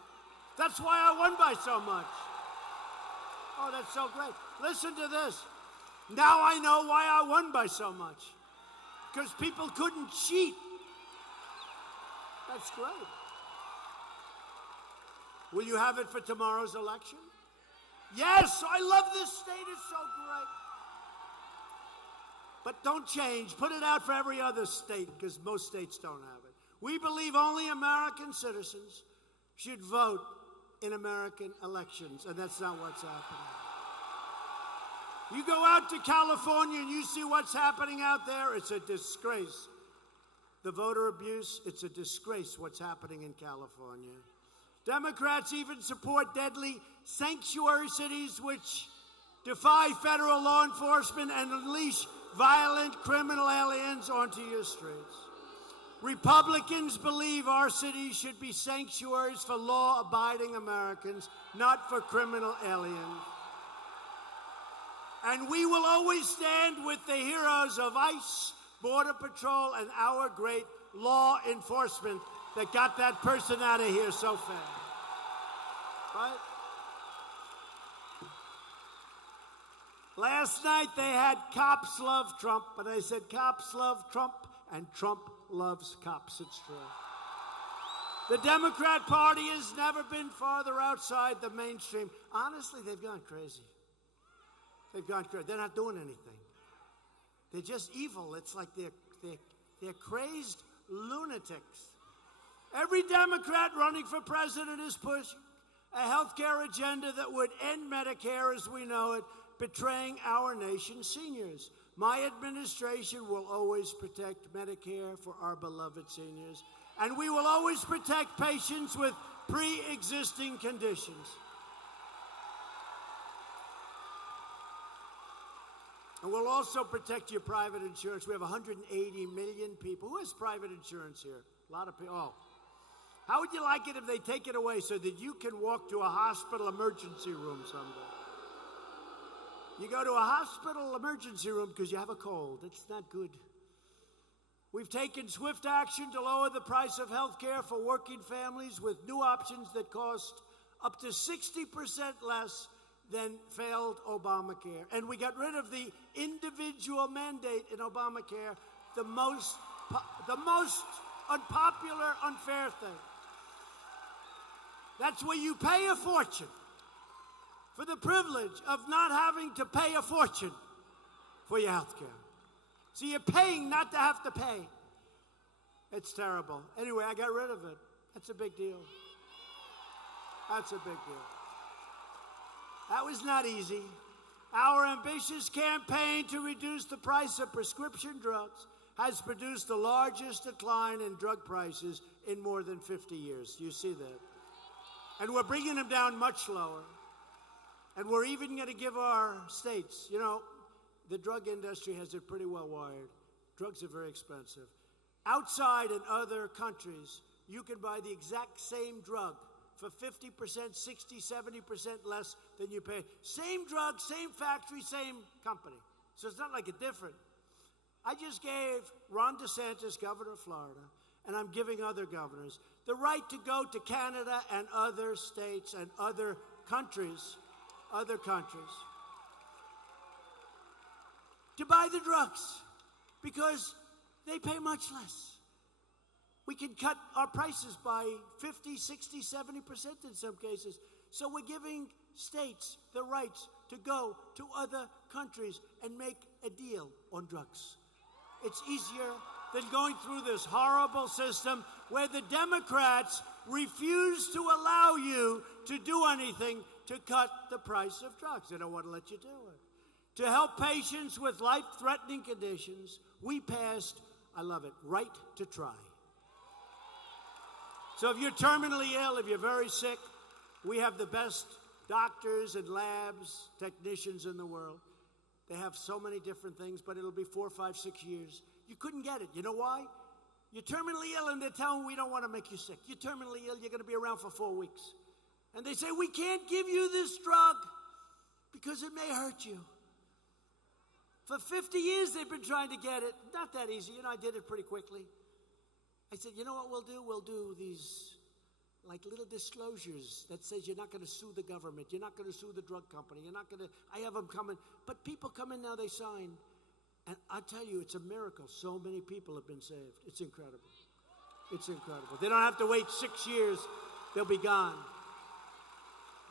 That's why I won by so much. Oh, that's so great. Listen to this. Now I know why I won by so much. Because people couldn't cheat. That's great. Will you have it for tomorrow's election? Yes, I love this state. It's so great. But don't change. Put it out for every other state, because most states don't have it. We believe only American citizens should vote in American elections, and that's not what's happening. You go out to California and you see what's happening out there, it's a disgrace. The voter abuse, it's a disgrace what's happening in California. Democrats even support deadly sanctuary cities which defy federal law enforcement and unleash violent criminal aliens onto your streets. Republicans believe our cities should be sanctuaries for law-abiding Americans, not for criminal aliens. And we will always stand with the heroes of ICE, Border Patrol, and our great law enforcement that got that person out of here so fast. Right? Last night they had cops love Trump, but I said cops love Trump and Trump loves cops. It's true. The Democrat Party has never been farther outside the mainstream. Honestly, they've gone crazy. They've gone crazy. They're not doing anything. They're just evil. It's like they're crazed lunatics. Every Democrat running for president is pushing a health care agenda that would end Medicare as we know it, betraying our nation's seniors. My administration will always protect Medicare for our beloved seniors, and we will always protect patients with pre-existing conditions. And we'll also protect your private insurance. We have 180 million people. Who has private insurance here? A lot of people. Oh. How would you like it if they take it away so that you can walk to a hospital emergency room someday? You go to a hospital emergency room because you have a cold. It's not good. We've taken swift action to lower the price of health care for working families with new options that cost up to 60% less than failed Obamacare. And we got rid of the individual mandate in Obamacare, the most unpopular, unfair thing. That's where you pay a fortune for the privilege of not having to pay a fortune for your health care. So you're paying not to have to pay. It's terrible. Anyway, I got rid of it. That's a big deal. That's a big deal. That was not easy. Our ambitious campaign to reduce the price of prescription drugs has produced the largest decline in drug prices in more than 50 years. You see that. And we're bringing them down much lower. And we're even going to give our states, you know, the drug industry has it pretty well wired. Drugs are very expensive. Outside in other countries, you can buy the exact same drug for 50%, 60, 70% less than you pay. Same drug, same factory, same company. So it's not like it's different. I just gave Ron DeSantis, governor of Florida, and I'm giving other governors, the right to go to Canada and other states and other countries, to buy the drugs because they pay much less. We can cut our prices by 50, 60, 70% in some cases. So we're giving states the rights to go to other countries and make a deal on drugs. It's easier than going through this horrible system where the Democrats refuse to allow you to do anything to cut the price of drugs. They don't want to let you do it. To help patients with life-threatening conditions, we passed, I love it, right to try. So if you're terminally ill, if you're very sick, we have the best doctors and labs, technicians in the world. They have so many different things, but it'll be 4, 5, 6 years. You couldn't get it. You know why? You're terminally ill, and they're telling we don't want to make you sick. You're terminally ill. You're going to be around for 4 weeks. And they say, we can't give you this drug because it may hurt you. For 50 years, they've been trying to get it. Not that easy. You know, I did it pretty quickly. I said, you know what we'll do? We'll do these like little disclosures that says you're not going to sue the government. You're not going to sue the drug company. You're not going to, I have them coming. But people come in now, they sign. And I tell you, it's a miracle. So many people have been saved. It's incredible. It's incredible. They don't have to wait 6 years. They'll be gone.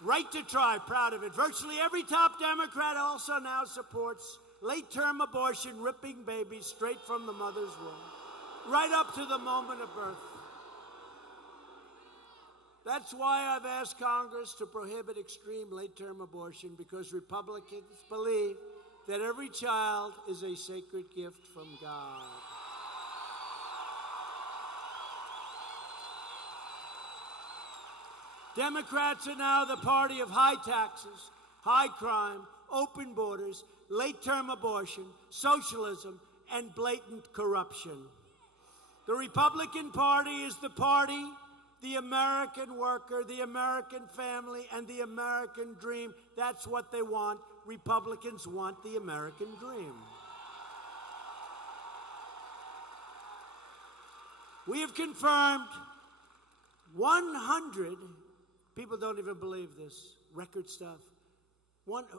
Right to try, proud of it. Virtually every top Democrat also now supports late-term abortion, ripping babies straight from the mother's womb, right up to the moment of birth. That's why I've asked Congress to prohibit extreme late-term abortion, because Republicans believe that every child is a sacred gift from God. Democrats are now the party of high taxes, high crime, open borders, late-term abortion, socialism, and blatant corruption. The Republican Party is the party, the American worker, the American family, and the American dream. That's what they want. Republicans want the American dream. We have confirmed 100, people don't even believe this, record stuff.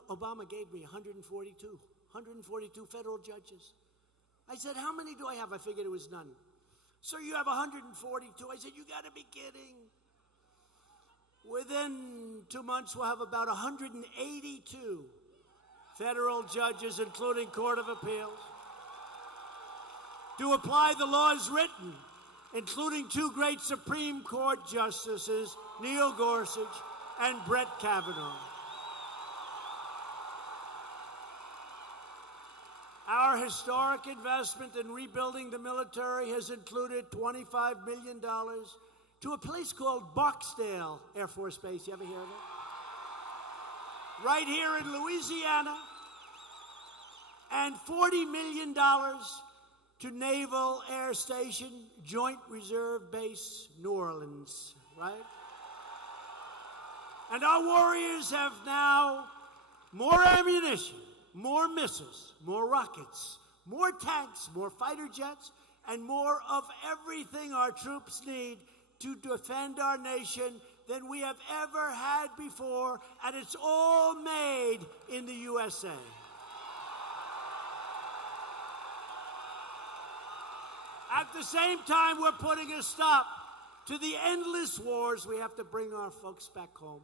Obama gave me 142 federal judges. I said, how many do I have? I figured it was none. Sir, you have 142. I said, you got to be kidding. Within 2 months, we'll have about 182 federal judges, including Court of Appeals, to apply the laws written, including 2 great Supreme Court justices, Neil Gorsuch and Brett Kavanaugh. Our historic investment in rebuilding the military has included $25 million to a place called Barksdale Air Force Base. You ever hear of it? Right here in Louisiana. And $40 million to Naval Air Station, Joint Reserve Base, New Orleans, right? And our warriors have now more ammunition, more missiles, more rockets, more tanks, more fighter jets, and more of everything our troops need to defend our nation than we have ever had before, and it's all made in the USA. At the same time, we're putting a stop to the endless wars. We have to bring our folks back home.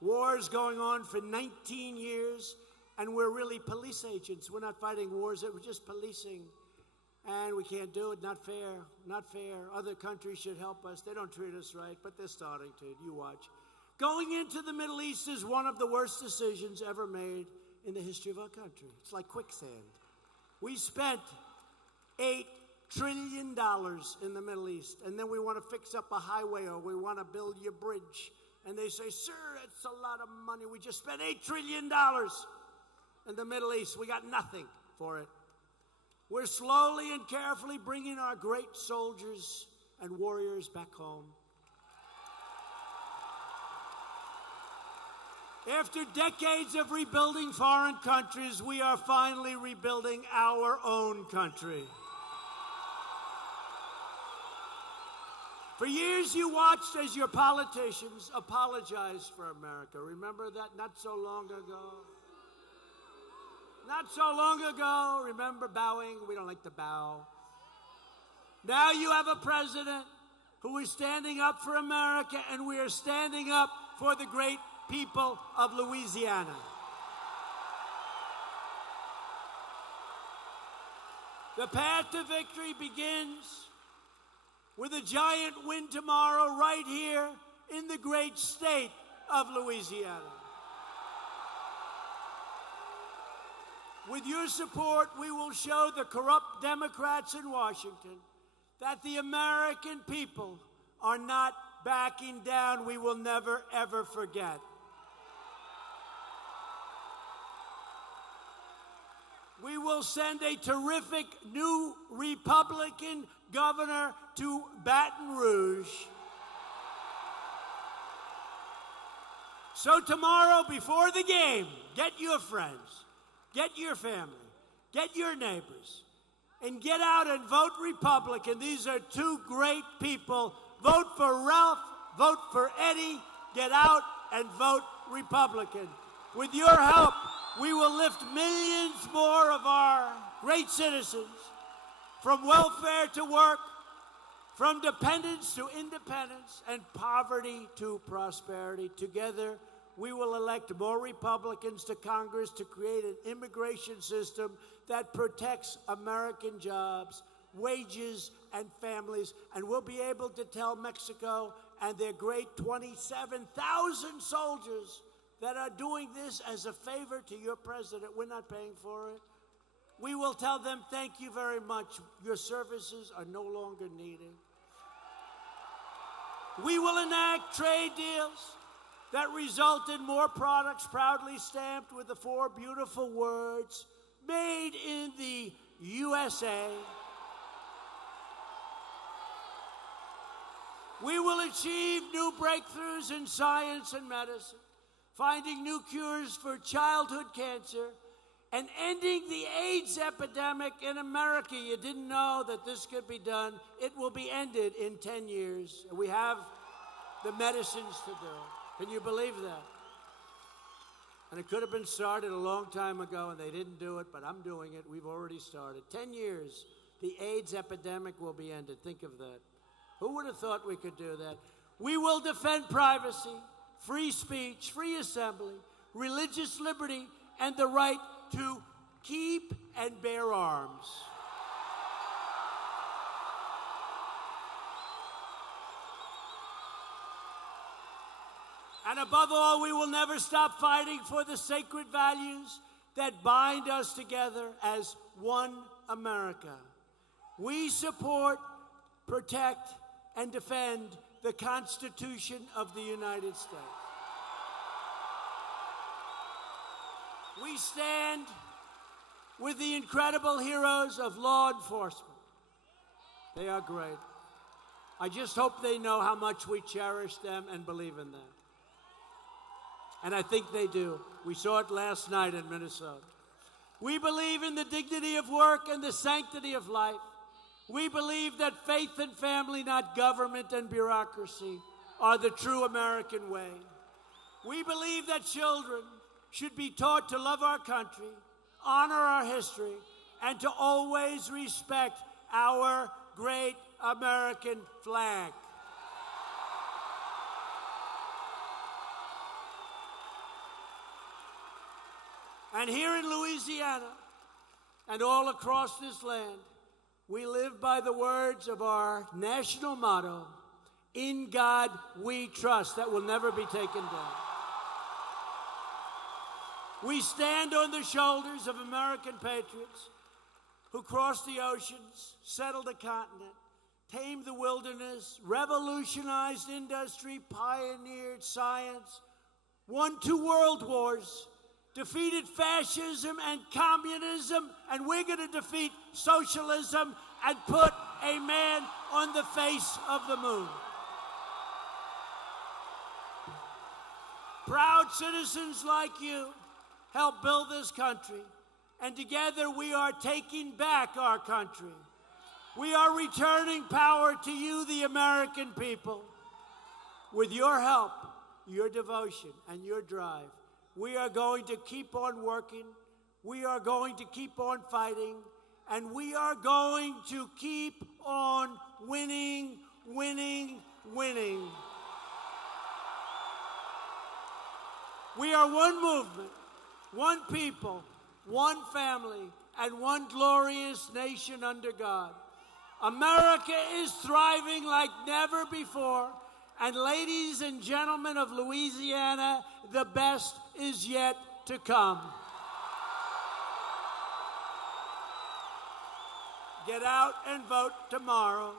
Wars going on for 19 years, and we're really police agents. We're not fighting wars, we're just policing. And we can't do it. Not fair. Not fair. Other countries should help us. They don't treat us right, but they're starting to. You watch. Going into the Middle East is one of the worst decisions ever made in the history of our country. It's like quicksand. We spent $8 trillion in the Middle East, and then we want to fix up a highway or we want to build your bridge. And they say, sir, it's a lot of money. We just spent $8 trillion in the Middle East. We got nothing for it. We're slowly and carefully bringing our great soldiers and warriors back home. After decades of rebuilding foreign countries, we are finally rebuilding our own country. For years, you watched as your politicians apologized for America. Remember that? Not so long ago. Not so long ago, remember bowing? We don't like to bow. Now you have a president who is standing up for America, and we are standing up for the great people of Louisiana. The path to victory begins with a giant win tomorrow right here in the great state of Louisiana. With your support, we will show the corrupt Democrats in Washington that the American people are not backing down. We will never, ever forget. We will send a terrific new Republican governor to Baton Rouge. So tomorrow, before the game, get your friends. Get your family, get your neighbors, and get out and vote Republican. These are two great people. Vote for Ralph, vote for Eddie, get out and vote Republican. With your help, we will lift millions more of our great citizens from welfare to work, from dependence to independence, and poverty to prosperity. Together, we will elect more Republicans to Congress to create an immigration system that protects American jobs, wages, and families. And we'll be able to tell Mexico and their great 27,000 soldiers that are doing this as a favor to your president. We're not paying for it. We will tell them, thank you very much. Your services are no longer needed. We will enact trade deals that result in more products proudly stamped with the 4 beautiful words, made in the USA. We will achieve new breakthroughs in science and medicine, finding new cures for childhood cancer, and ending the AIDS epidemic in America. You didn't know that this could be done. It will be ended in 10 years. We have the medicines to do it. Can you believe that? And it could have been started a long time ago, and they didn't do it, but I'm doing it. We've already started. 10 years, the AIDS epidemic will be ended. Think of that. Who would have thought we could do that? We will defend privacy, free speech, free assembly, religious liberty, and the right to keep and bear arms. And above all, we will never stop fighting for the sacred values that bind us together as one America. We support, protect, and defend the Constitution of the United States. We stand with the incredible heroes of law enforcement. They are great. I just hope they know how much we cherish them and believe in them. And I think they do. We saw it last night in Minnesota. We believe in the dignity of work and the sanctity of life. We believe that faith and family, not government and bureaucracy, are the true American way. We believe that children should be taught to love our country, honor our history, and to always respect our great American flag. And here in Louisiana and all across this land, we live by the words of our national motto, "In God we trust," that will never be taken down. We stand on the shoulders of American patriots who crossed the oceans, settled the continent, tamed the wilderness, revolutionized industry, pioneered science, won 2 world wars, defeated fascism and communism, and we're going to defeat socialism and put a man on the face of the moon. Proud citizens like you help build this country, and together we are taking back our country. We are returning power to you, the American people. With your help, your devotion, and your drive, we are going to keep on working, we are going to keep on fighting, and we are going to keep on winning, winning, winning. We are one movement, one people, one family, and one glorious nation under God. America is thriving like never before, and ladies and gentlemen of Louisiana, the best is yet to come. Get out and vote tomorrow.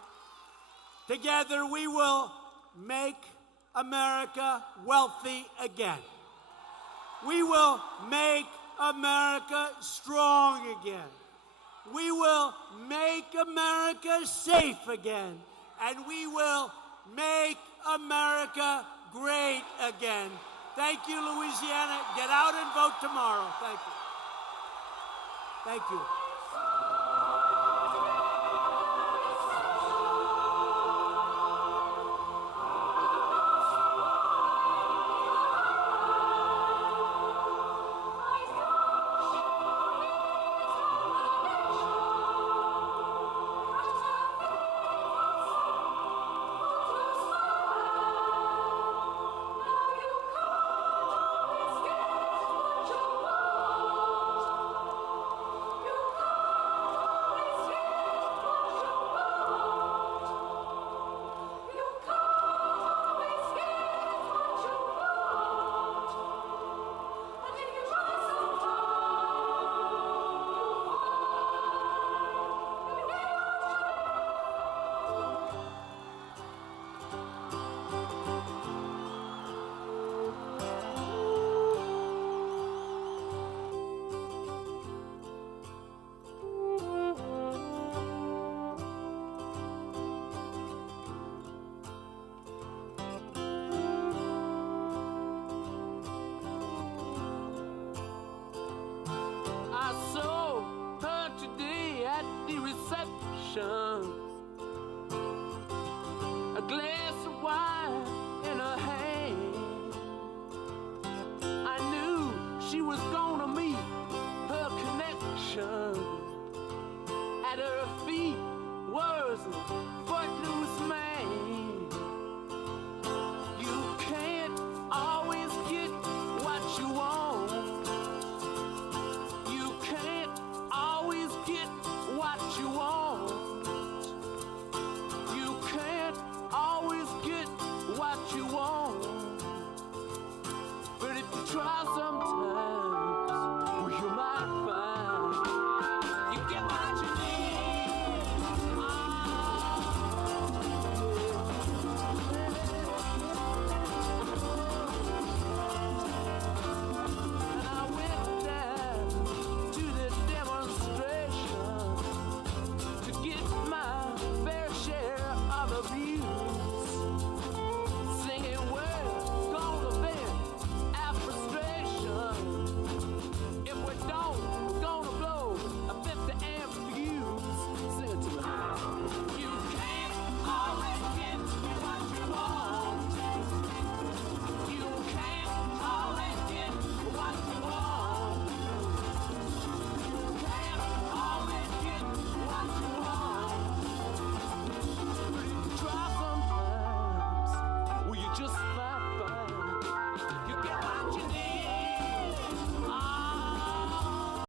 Together we will make America wealthy again. We will make America strong again. We will make America safe again. And we will make America great again. Thank you, Louisiana. Get out and vote tomorrow. Thank you. Thank you.